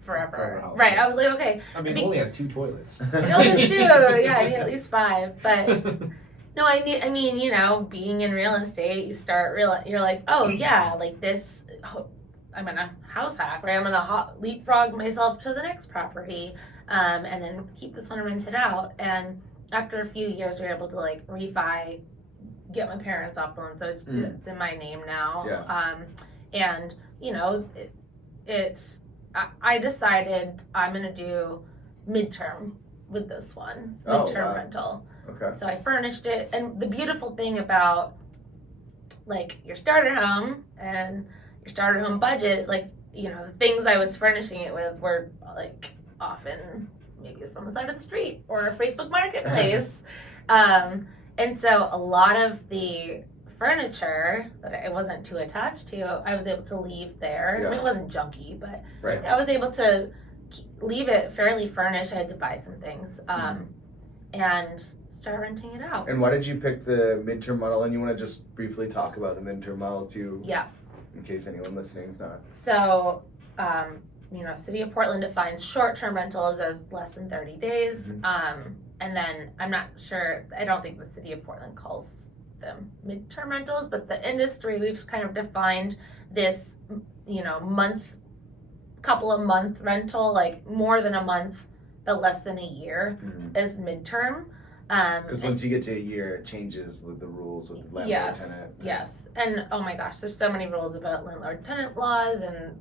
forever. House, right. I was like, okay. I mean, it only has 2 toilets. It only has 2. Yeah, I need at least 5. But no, I mean, being in real estate, you start you're like, oh yeah, this. I'm gonna house hack, right? I'm gonna leapfrog myself to the next property, and then keep this one rented out. And after a few years, we were able to refi, get my parents off the loan, so it's in my name now. Yeah. And I decided I'm gonna do midterm with this one, midterm rental. Okay. So I furnished it, and the beautiful thing about your starter home and your starter home budget is the things I was furnishing it with were often maybe from the side of the street or a Facebook Marketplace. And so a lot of the furniture that I wasn't too attached to, I was able to leave there. Yeah. I mean, it wasn't junky, but right. I was able to leave it fairly furnished. I had to buy some things and start renting it out. And why did you pick the midterm model? And you want to just briefly talk about the midterm model too? Yeah. In case anyone listening is not. So, City of Portland defines short-term rentals as less than 30 days. And then I'm not sure, I don't think the City of Portland calls them midterm rentals, but the industry, we've kind of defined this, couple of month rental, more than a month, but less than a year as midterm. Because once you get to a year, it changes the rules with landlord tenant. Yes. And oh my gosh, there's so many rules about landlord tenant laws and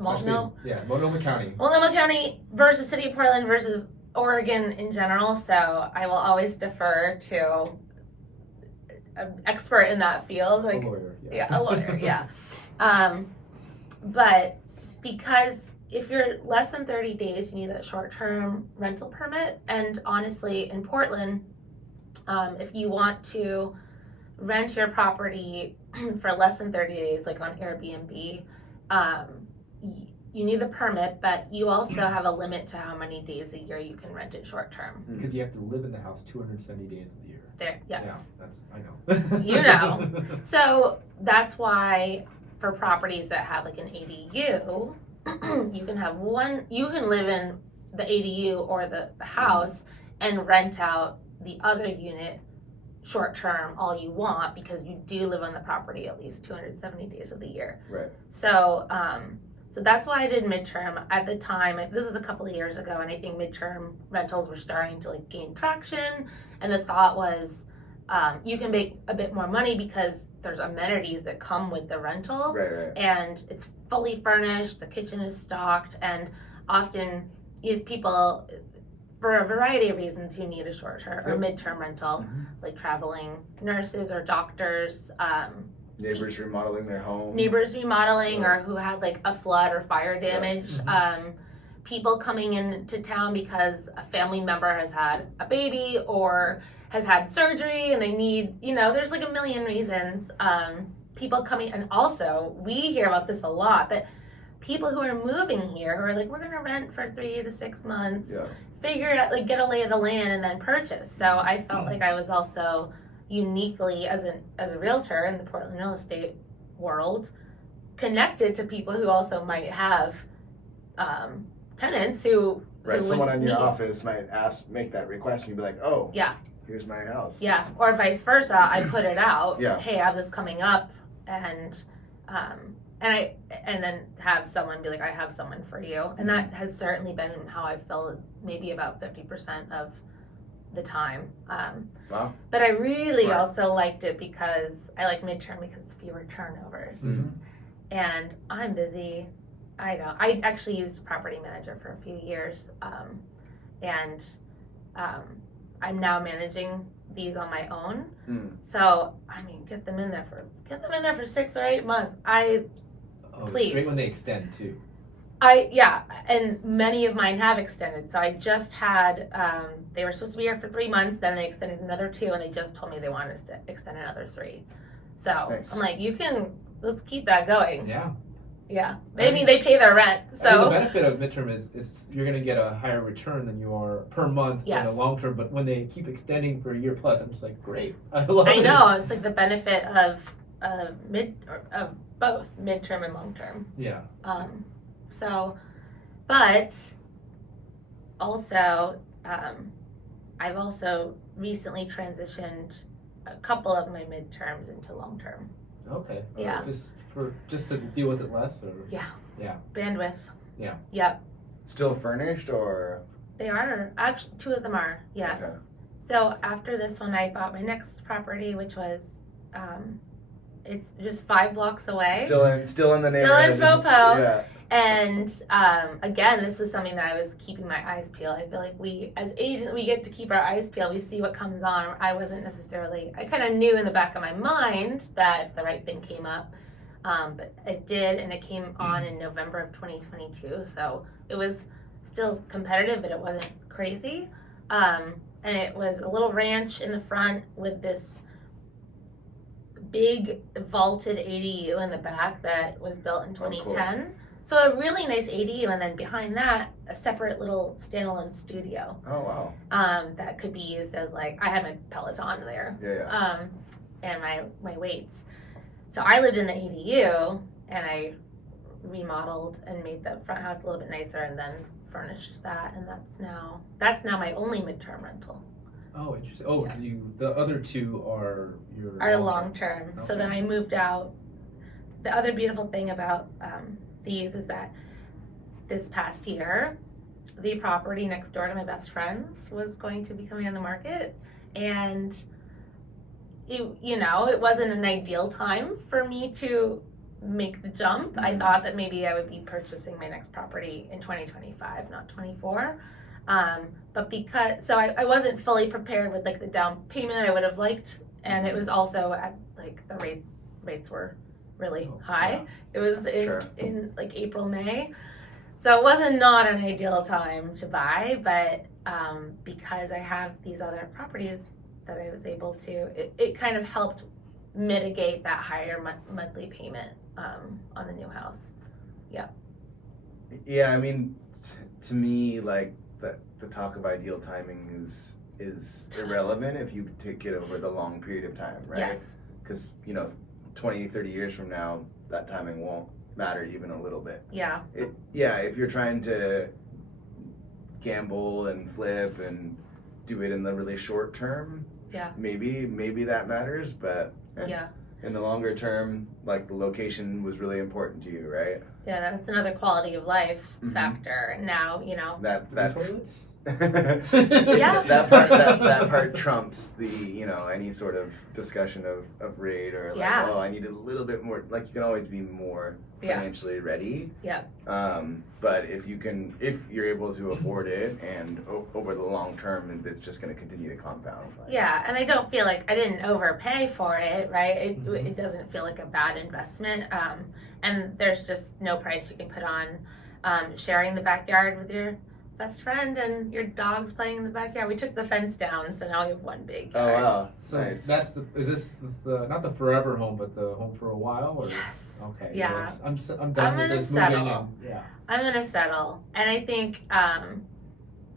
Multnomah County. Multnomah County versus City of Portland versus Oregon in general. So I will always defer to an expert in that field. A lawyer. A lawyer. Yeah. But because if you're less than 30 days, you need that short-term rental permit. And honestly, in Portland, if you want to rent your property for less than 30 days, on Airbnb, you need the permit, but you also have a limit to how many days a year you can rent it short-term. Because you have to live in the house 270 days of the year. Yes. Yeah, I know. You know. So that's why for properties that have an ADU, you can live in the ADU or the house and rent out the other unit short term all you want, because you do live on the property at least 270 days of the year. Right. So so that's why I did midterm at the time. This was a couple of years ago, and I think midterm rentals were starting to gain traction, and the thought was you can make a bit more money because there's amenities that come with the rental. Right. And it's fully furnished, the kitchen is stocked, and often these people, for a variety of reasons, who need a short-term or midterm rental, like traveling nurses or doctors, Neighbors remodeling their home. neighbors remodeling or who had like a flood or fire damage. People coming into town because a family member has had a baby or has had surgery and they need, there's like a million reasons. People coming, and also we hear about this a lot, but people who are moving here who are like, we're gonna rent for 3 to 6 months, figure it out, like get a lay of the land and then purchase. So I felt like I was also uniquely as a realtor in the Portland real estate world connected to people who also might have tenants who Someone in your office might make that request and you'd be like, oh, yeah, here's my house. Yeah, or vice versa. I put it out. Yeah. Hey, I have this coming up, and then have someone be like, I have someone for you, and that has certainly been how I've felt maybe about 50% of the time. Wow. But I really Smart. also liked it because I like midterm because fewer turnovers, and I'm busy. I know. I actually used a property manager for a few years, and I'm now managing these on my own. So I mean, get them in there for 6 or 8 months. Please. Straight when they extend too. And many of mine have extended. So I just had, they were supposed to be here for 3 months, then they extended another 2, and they just told me they wanted us to extend another 3. So Nice. I'm like, let's keep that going. Yeah. Yeah. Maybe they pay their rent. I mean, So the benefit of midterm is you're going to get a higher return than you are per month in the long term. But when they keep extending for a year plus, I'm just like, great. I love it. I know. It's like the benefit of both midterm and long term. Yeah. But also, I've also recently transitioned a couple of my midterms into long term. Okay. Yeah. Just to deal with it less, or Yeah. Bandwidth. Yeah. Yep. Still furnished or? They are. Actually, 2 of them are. Yes. Okay. So after this one, I bought my next property, which was, it's just 5 blocks away. Still in the Still neighborhood. in Fopo. Yeah. And again, this was something that I was keeping my eyes peeled. I feel like we, as agents, we get to keep our eyes peeled. We see what comes on. I kind of knew in the back of my mind that if the right thing came up, but it did, and it came on in November of 2022. So it was still competitive, but it wasn't crazy. And it was a little ranch in the front with this big vaulted ADU in the back that was built in 2010. Cool. So a really nice ADU, and then behind that, a separate little standalone studio. Oh, wow. That could be used as I had my Peloton there. Yeah. And my weights. So I lived in the ADU, and I remodeled and made the front house a little bit nicer, and then furnished that, and that's now my only midterm rental. Oh, interesting. Oh, because the other 2 are your long term. Okay. So then I moved out. The other beautiful thing about these is that this past year, the property next door to my best friend's was going to be coming on the market, and it wasn't an ideal time for me to make the jump. I thought that maybe I would be purchasing my next property in 2025, not 24. But I wasn't fully prepared with the down payment I would have liked, and it was also at the rates were really high. It was in April, May. So it wasn't not an ideal time to buy, but because I have these other properties that I was able to, it kind of helped mitigate that higher monthly payment on the new house. Yeah, I mean, to me, the talk of ideal timing is irrelevant if you take it over the long period of time, right? Yes. Because 20, 30 years from now, that timing won't matter even a little bit. Yeah. If you're trying to gamble and flip and do it in the really short term, maybe that matters, but Yeah. in the longer term, the location was really important to you, right? Yeah, that's another quality of life Mhm. factor. Now, you know. That Toilets? Yeah. that part trumps the, you know, any sort of discussion of rate or like, Yeah. oh, I need a little bit more. Like, you can always be more Yeah. financially ready. Yeah. But if you're able to afford it, and over the long term, it's just going to continue to compound. Yeah, and I don't feel like I didn't overpay for it, right? Mm-hmm. It doesn't feel like a bad investment. And there's just no price you can put on sharing the backyard with your best friend and your dog's playing in the backyard. We took the fence down, so now we have one big Oh yard. wow, So nice. is this the not the forever home, but the home for a while? Or? Yes. Okay. Yeah. I'm done I'm with gonna this moving. settle. And, yeah. I'm gonna settle, and I think,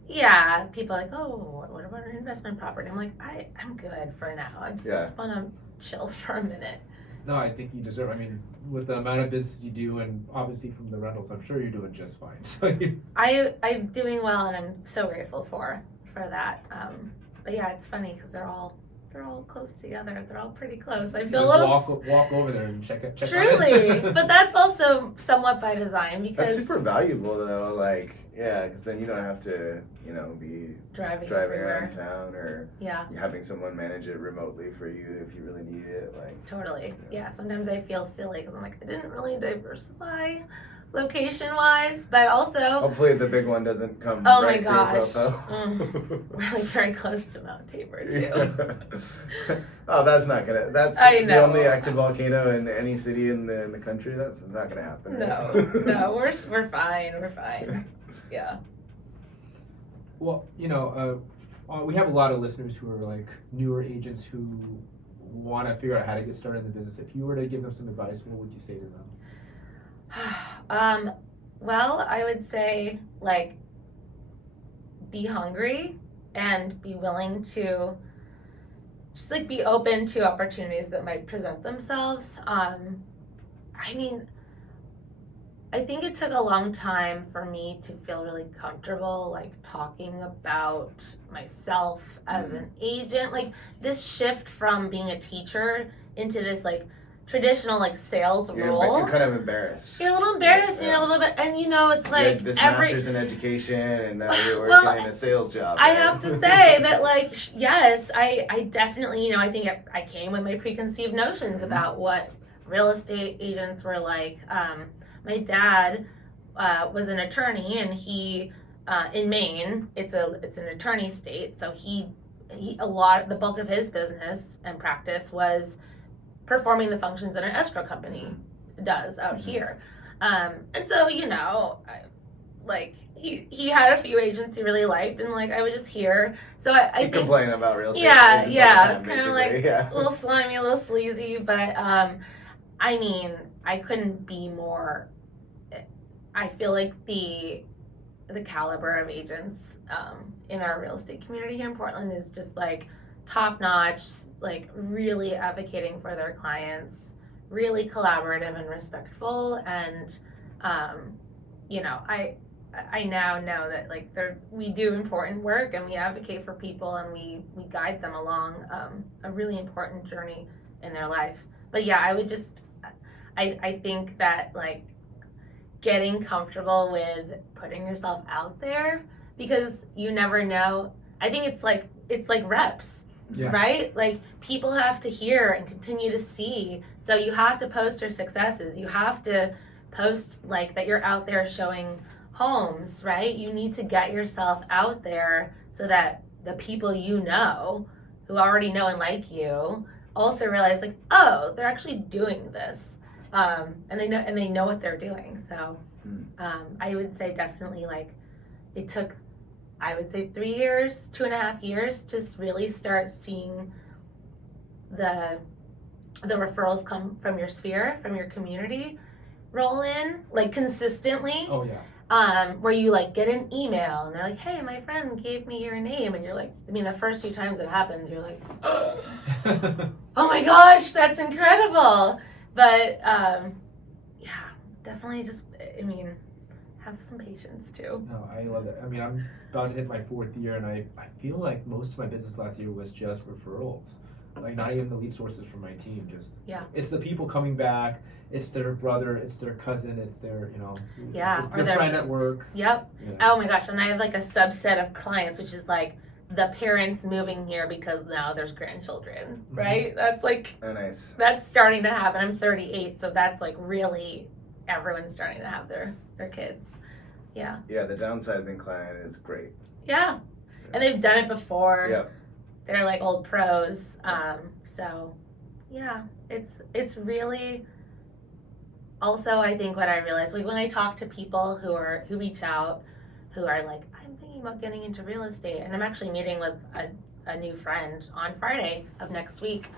yeah, people are like, oh, what about an investment property? I'm like, I'm good for now. I just want to chill for a minute. No, I think you deserve. I mean, with the amount of business you do, and obviously from the rentals, I'm sure you're doing just fine. So I'm doing well, and I'm so grateful for that. But yeah, it's funny because they're all close together. They're all pretty close. I feel a little walk over there and check it. truly, but that's also somewhat by design because That's super valuable though. Like, yeah, because then you don't have to, you know, be driving around everywhere. town or Yeah, having someone manage it remotely for you if you really need it. Like, totally. Yeah, sometimes I feel silly because I'm like, I didn't really diversify location-wise, but also hopefully the big one doesn't come. Oh right my through gosh. Propo. we're like very close to Mount Tabor too. Yeah. Oh, that's not gonna. That's I the know. only active volcano in any city in the country. That's not gonna happen. No, we're fine. We're fine. Yeah. Well, you know, we have a lot of listeners who are like newer agents who want to figure out how to get started in the business. If you were to give them some advice, what would you say to them? Well, I would say like be hungry and be willing to just like be open to opportunities that might present themselves. I mean, I think it took a long time for me to feel really comfortable like talking about myself as an agent. Like this shift from being a teacher into this like traditional like sales role. You're kind of embarrassed. You're a little embarrassed and you're a little bit, and you know, it's You had like this every. master's in education, and now you're working Well, in a sales job. I right? have to say that, like, yes, I definitely, you know, I think I came with my preconceived notions about what real estate agents were like. My dad was an attorney, and he in Maine, it's an attorney state, so the bulk of his business and practice was performing the functions that an escrow company does out here. And so, you know, he had a few agents he really liked, and like I was just here. So I think complain about real estate. Yeah, agents yeah, all the time, kind of like yeah. a little slimy, a little sleazy, but I mean, I couldn't be more. I feel like the caliber of agents in our real estate community here in Portland is just like top notch, like really advocating for their clients, really collaborative and respectful, and you know, I now know that like we do important work and we advocate for people and we guide them along a really important journey in their life. But yeah, I would just I think that like getting comfortable with putting yourself out there, because you never know. I think it's like reps. Yeah. Right? Like people have to hear and continue to see. So you have to post your successes. You have to post like that you're out there showing homes, right? You need to get yourself out there so that the people you know who already know and like you also realize like, oh, they're actually doing this. And they know what they're doing. So I would say definitely like it took, I would say 3 years, 2.5 years to really start seeing the referrals come from your sphere, from your community, roll in like consistently. Oh yeah. Where you like get an email and they're like, hey, my friend gave me your name, and you're like, I mean, the first 2 times it happens, you're like, oh my gosh, that's incredible. But yeah, definitely just, I mean, have some patience too. No, I love it. I mean, I'm about to hit my 4th year, and I feel like most of my business last year was just referrals. like not even the lead sources from my team. Just it's the people coming back. It's their brother. It's their cousin. It's their their friend at work. Yep. Yeah. Oh my gosh, and I have like a subset of clients, which is like the parents moving here because now there's grandchildren, right? That's like nice. That's starting to happen. I'm 38, so that's like really everyone's starting to have their kids. Yeah. Yeah, the downsizing client is great. Yeah. And they've done it before. Yep. They're like old pros. So yeah, it's really also, I think what I realized, like when I talk to people who reach out, who are like, I'm thinking about getting into real estate, and I'm actually meeting with a new friend on Friday of next week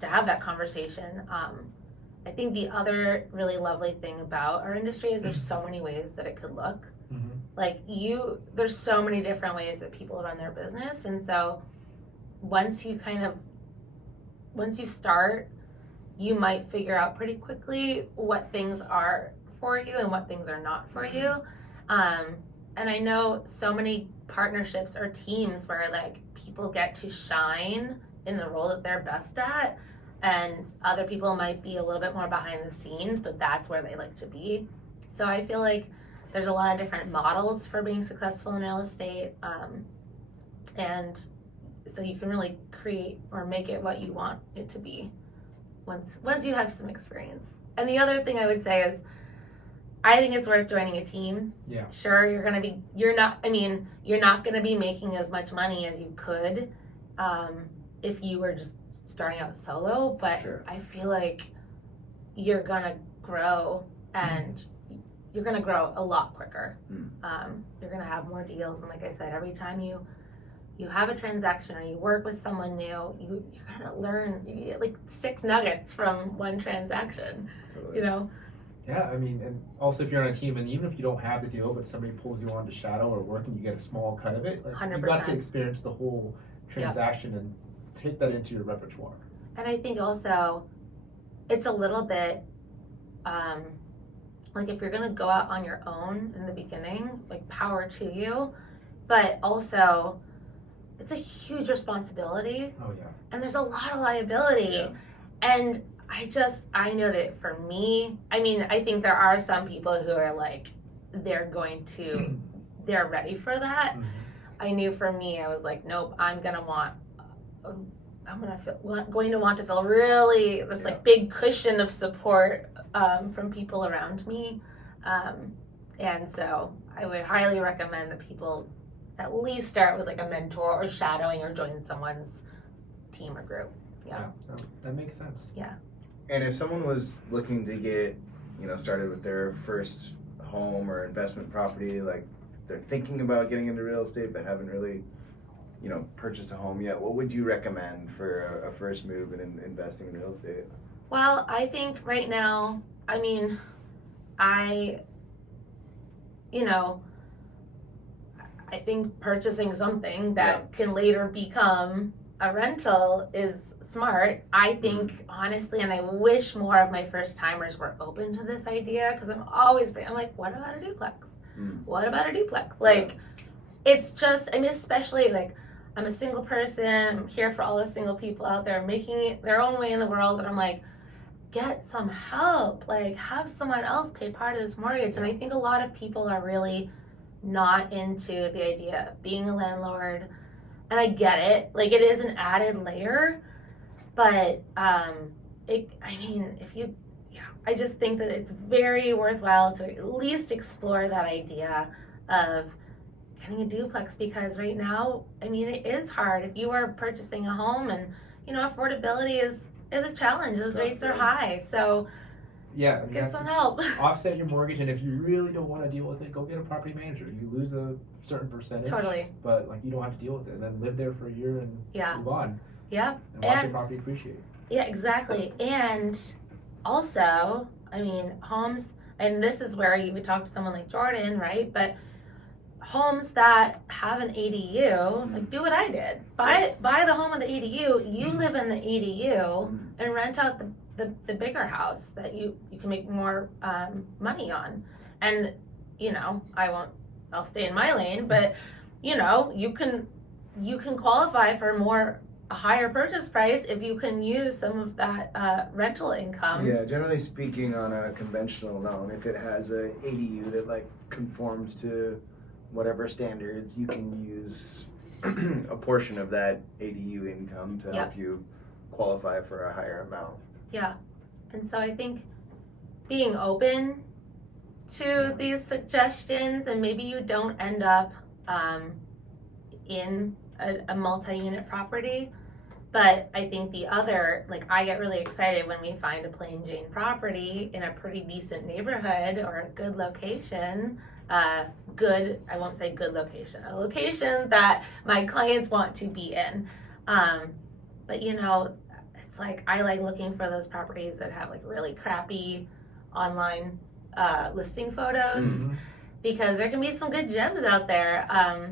to have that conversation. I think the other really lovely thing about our industry is there's so many ways that it could look. Mm-hmm. Like there's so many different ways that people run their business, and so once you start, you might figure out pretty quickly what things are for you and what things are not for you. And I know so many partnerships or teams where like people get to shine in the role that they're best at, and other people might be a little bit more behind the scenes, but that's where they like to be. So I feel like there's a lot of different models for being successful in real estate, and so you can really create or make it what you want it to be once you have some experience. And the other thing I would say is, I think it's worth joining a team. Yeah. Sure, you're not gonna be making as much money as you could if you were just starting out solo, but Sure. I feel like you're gonna grow, and you're gonna grow a lot quicker. You're gonna have more deals, and like I said, every time you have a transaction or you work with someone new, you're gonna learn, you get like 6 nuggets from one transaction. Totally. You know. Yeah, I mean, and also if you're on a team, and even if you don't have the deal, but somebody pulls you on to shadow or work, and you get a small cut of it, like, you got to 100%. experience the whole transaction and take that into your repertoire. And I think also it's a little bit like if you're gonna go out on your own in the beginning, like power to you, but also it's a huge responsibility. Oh yeah. And there's a lot of liability. Yeah. And I know that for me, I mean, I think there are some people who are like, they're ready for that. Mm-hmm. I knew for me, I was like, nope, I'm going to want to feel really this like big cushion of support from people around me. And so I would highly recommend that people at least start with like a mentor or shadowing or join someone's team or group. Yeah. That makes sense. Yeah. And if someone was looking to get, started with their first home or investment property, like they're thinking about getting into real estate but haven't really, purchased a home yet, what would you recommend for a first move in investing in real estate? Well, I think right now, I mean, I think purchasing something that can later become a rental is smart. I think honestly, and I wish more of my first timers were open to this idea, because I'm like, what about a duplex? What about a duplex? Like, it's just, I mean, especially like, I'm a single person, I'm here for all the single people out there making it their own way in the world, and I'm like, get some help, like have someone else pay part of this mortgage. And I think a lot of people are really not into the idea of being a landlord. And I get it, like it is an added layer, but I just think that it's very worthwhile to at least explore that idea of getting a duplex, because right now, I mean, it is hard. If you are purchasing a home, and affordability is a challenge. Those rates are high, so yeah, I mean, get some help. Offset your mortgage, and if you really don't want to deal with it, go get a property manager. You lose a certain percentage, Totally. but like you don't have to deal with it, and then live there for a year and move on. Yeah. And watch your property appreciate. Yeah, exactly. And also, I mean, homes, and this is where you would talk to someone like Jordan, right? But homes that have an ADU, like do what I did. Buy the home with the ADU, you live in the ADU, and rent out the bigger house that you can make more money on. And I'll stay in my lane, but you can qualify for more a higher purchase price if you can use some of that rental income. Yeah, generally speaking, on a conventional loan, if it has a ADU that like conforms to whatever standards, you can use a portion of that ADU income to help you qualify for a higher amount. Yeah, and so I think being open to these suggestions, and maybe you don't end up in a multi-unit property, but I think the other, like, I get really excited when we find a plain Jane property in a pretty decent neighborhood or a good location. I won't say good location, a location that my clients want to be in. But you know, it's like, I like looking for those properties that have like really crappy online listing photos, because there can be some good gems out there.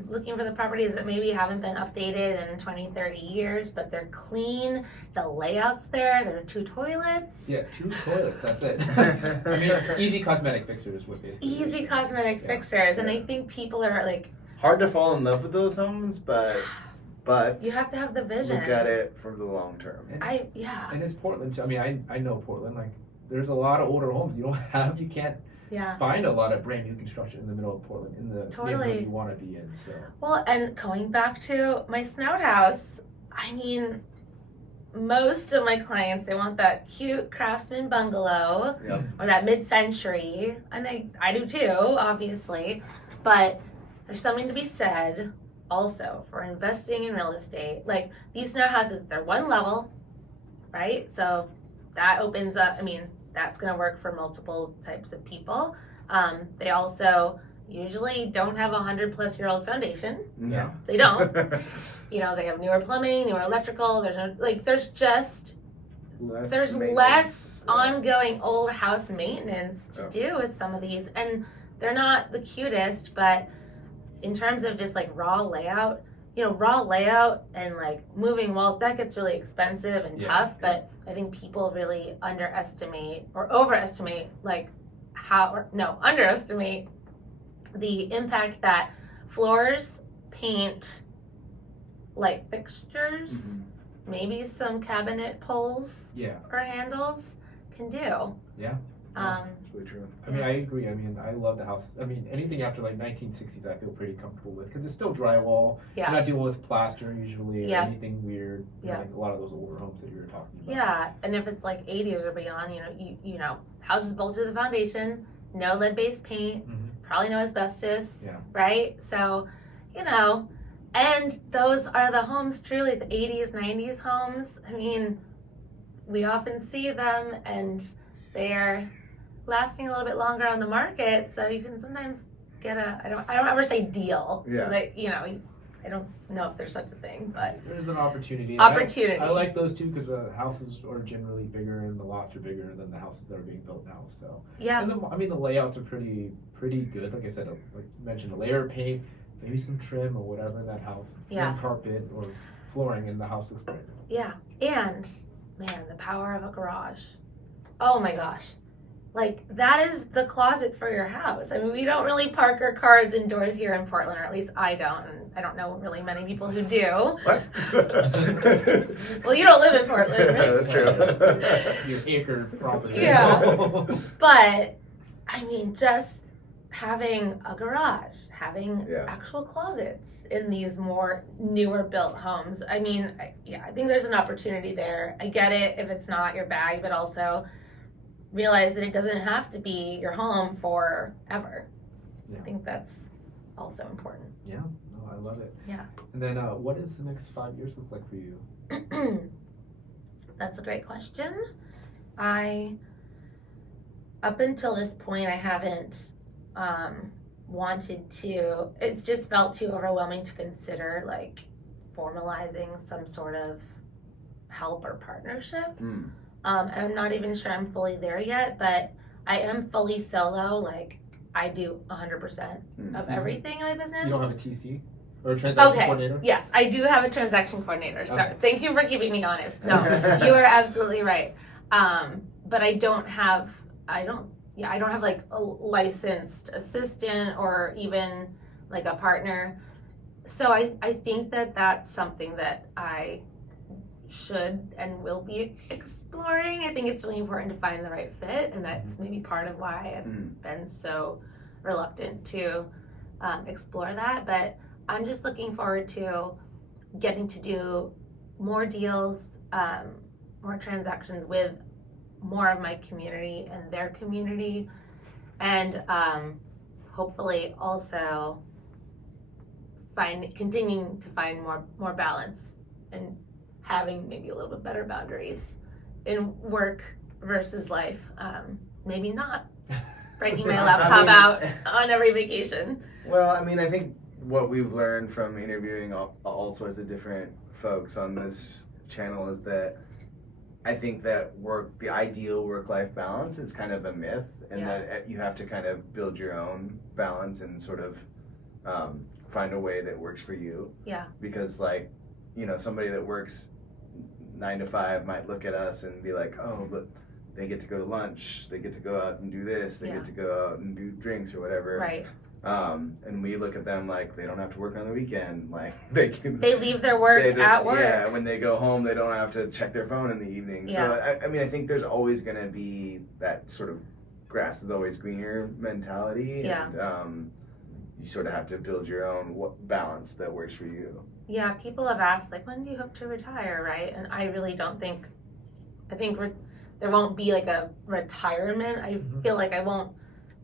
Looking for the properties that maybe haven't been updated in 20, 30 years, but they're clean, the layout's there are 2 toilets. Yeah, 2 toilets, that's it. I mean, easy cosmetic fixtures with it. Easy cosmetic fixtures, and I think people are like, hard to fall in love with those homes, but you have to have the vision. look at it for the long term. And it's Portland too. I mean, I know Portland. Like, there's a lot of older homes you can't find a lot of brand new construction in the middle of Portland in the neighborhood you want to be in. So. Well, and going back to my snout house, I mean, most of my clients, they want that cute craftsman bungalow or that mid-century, and I do too, obviously, but there's something to be said also for investing in real estate. Like, these snout houses, they're one level, right? So that opens up, I mean, that's going to work for multiple types of people. They also usually don't have a 100-plus-year-old foundation. No, they don't. You know, they have newer plumbing, newer electrical. There's just less ongoing old house maintenance to do with some of these, and they're not the cutest. But in terms of just like raw layout and like moving walls, that gets really expensive and tough. But I think people really underestimate or overestimate underestimate the impact that floors, paint, light fixtures, maybe some cabinet pulls or handles can do. Really true. I mean, I agree. I mean, I love the house. I mean, anything after like 1960s, I feel pretty comfortable with, because it's still drywall. You're not dealing with plaster usually or anything weird. Like a lot of those older homes that you were talking about. Yeah, and if it's like 80s or beyond, you know, houses built to the foundation, no lead-based paint, probably no asbestos, right? So, you know, and those are the homes, truly the 80s, 90s homes. I mean, we often see them, and they're lasting a little bit longer on the market, so you can sometimes get I don't ever say deal, because I don't know if there's such a thing, but there's an opportunity. I like those too, because the houses are generally bigger and the lots are bigger than the houses that are being built now. So and the layouts are pretty good. Like I said, like you mentioned, a layer of paint, maybe some trim or whatever in that house, and carpet or flooring, and the house looks great. Yeah, and man, the power of a garage. Oh my gosh. Like, that is the closet for your house. I mean, we don't really park our cars indoors here in Portland, or at least I don't, and I don't know really many people who do. What? Well, you don't live in Portland, right? That's true. Your acre property. Yeah. But, I mean, just having a garage, having actual closets in these more newer built homes. I mean, I think there's an opportunity there. I get it if it's not your bag, but also realize that it doesn't have to be your home forever. I think that's also important. Yeah, no, I love it. Yeah. And then what does the next 5 years look like for you? That's a great question. Up until this point, I haven't wanted to, it's just felt too overwhelming to consider like formalizing some sort of help or partnership. I'm not even sure I'm fully there yet, but I am fully solo. Like, I do 100% of everything in my business. You don't have a TC or a transaction coordinator? Yes, I do have a transaction coordinator. So thank you for keeping me honest. No, you are absolutely right. But I don't have like a licensed assistant or even like a partner. So I think that that's something that I should and will be exploring. I think it's really important to find the right fit, and that's maybe part of why I've been so reluctant to explore that. But I'm just looking forward to getting to do more deals, more transactions with more of my community and their community, and hopefully also continuing to find more balance and having maybe a little bit better boundaries in work versus life. Maybe not breaking my laptop out on every vacation. Well, I mean, I think what we've learned from interviewing all sorts of different folks on this channel is that I think that the ideal work-life balance is kind of a myth, and that you have to kind of build your own balance and sort of find a way that works for you. Yeah. Because, like, you know, somebody that works 9 to 5 might look at us and be like, oh, but they get to go to lunch, they get to go out and do this, they get to go out and do drinks or whatever. Right. And we look at them like they don't have to work on the weekend. Like they leave their work at work. Yeah, when they go home, they don't have to check their phone in the evening. Yeah. So I mean, I think there's always going to be that sort of grass is always greener mentality. Yeah. And you sort of have to build your own balance that works for you. Yeah, people have asked, like, when do you hope to retire, right? And I really don't think, I think there won't be like a retirement. I feel like I won't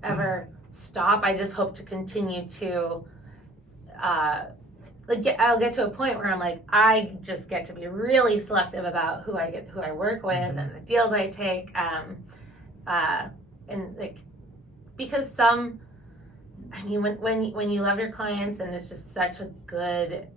ever stop. I just hope to continue to, I'll get to a point where I'm like, I just get to be really selective about who I work with and the deals I take, and like, because I mean, when you love your clients and it's just such a good,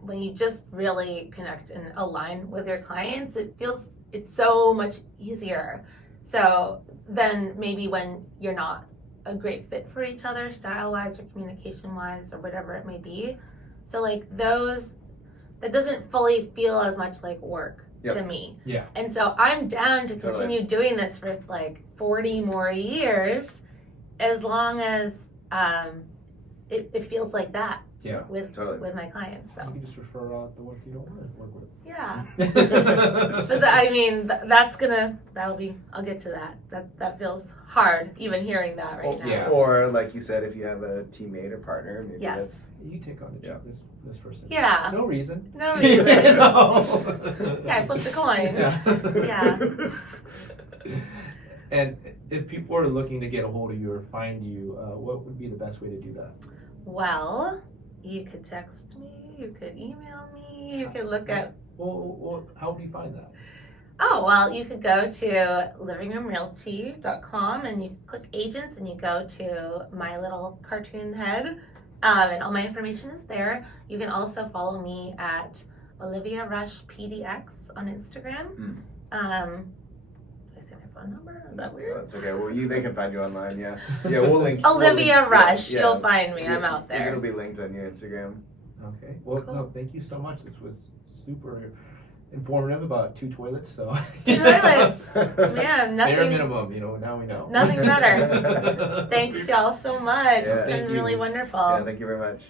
when you just really connect and align with your clients, it's so much easier. So then maybe when you're not a great fit for each other, style-wise or communication-wise or whatever it may be. So like that doesn't fully feel as much like work to me. Yeah. And so I'm down to continue doing this for like 40 more years, as long as it feels like that. Yeah. With my clients. So you can just refer out the ones you don't want to work with. Yeah. But I mean, I'll get to that. That feels hard, even hearing that right now. Yeah. Or like you said, if you have a teammate or partner, maybe that's... You take on this person. Yeah. No reason. No reason. No. Yeah, I flipped the coin. Yeah. And if people are looking to get a hold of you or find you, what would be the best way to do that? Well, you could text me, you could email me, you could look at... Well, how would you find that? Oh, well, you could go to livingroomrealty.com and you click agents and you go to my little cartoon head, and all my information is there. You can also follow me at oliviarushpdx on Instagram. Did I say my phone number? Is that weird? That's okay. Well, they can find you online, yeah. Yeah, we'll link. Olivia Rush, yeah. You'll find me. I'm out there. It'll be linked on your Instagram. Okay. Well, Cool. No, thank you so much. This was super informative about 2 toilets. So 2 toilets, man. Nothing. Bare minimum. Now we know. Nothing better. Thanks y'all so much. Yeah. It's been Thank you. really wonderful. Yeah, thank you very much.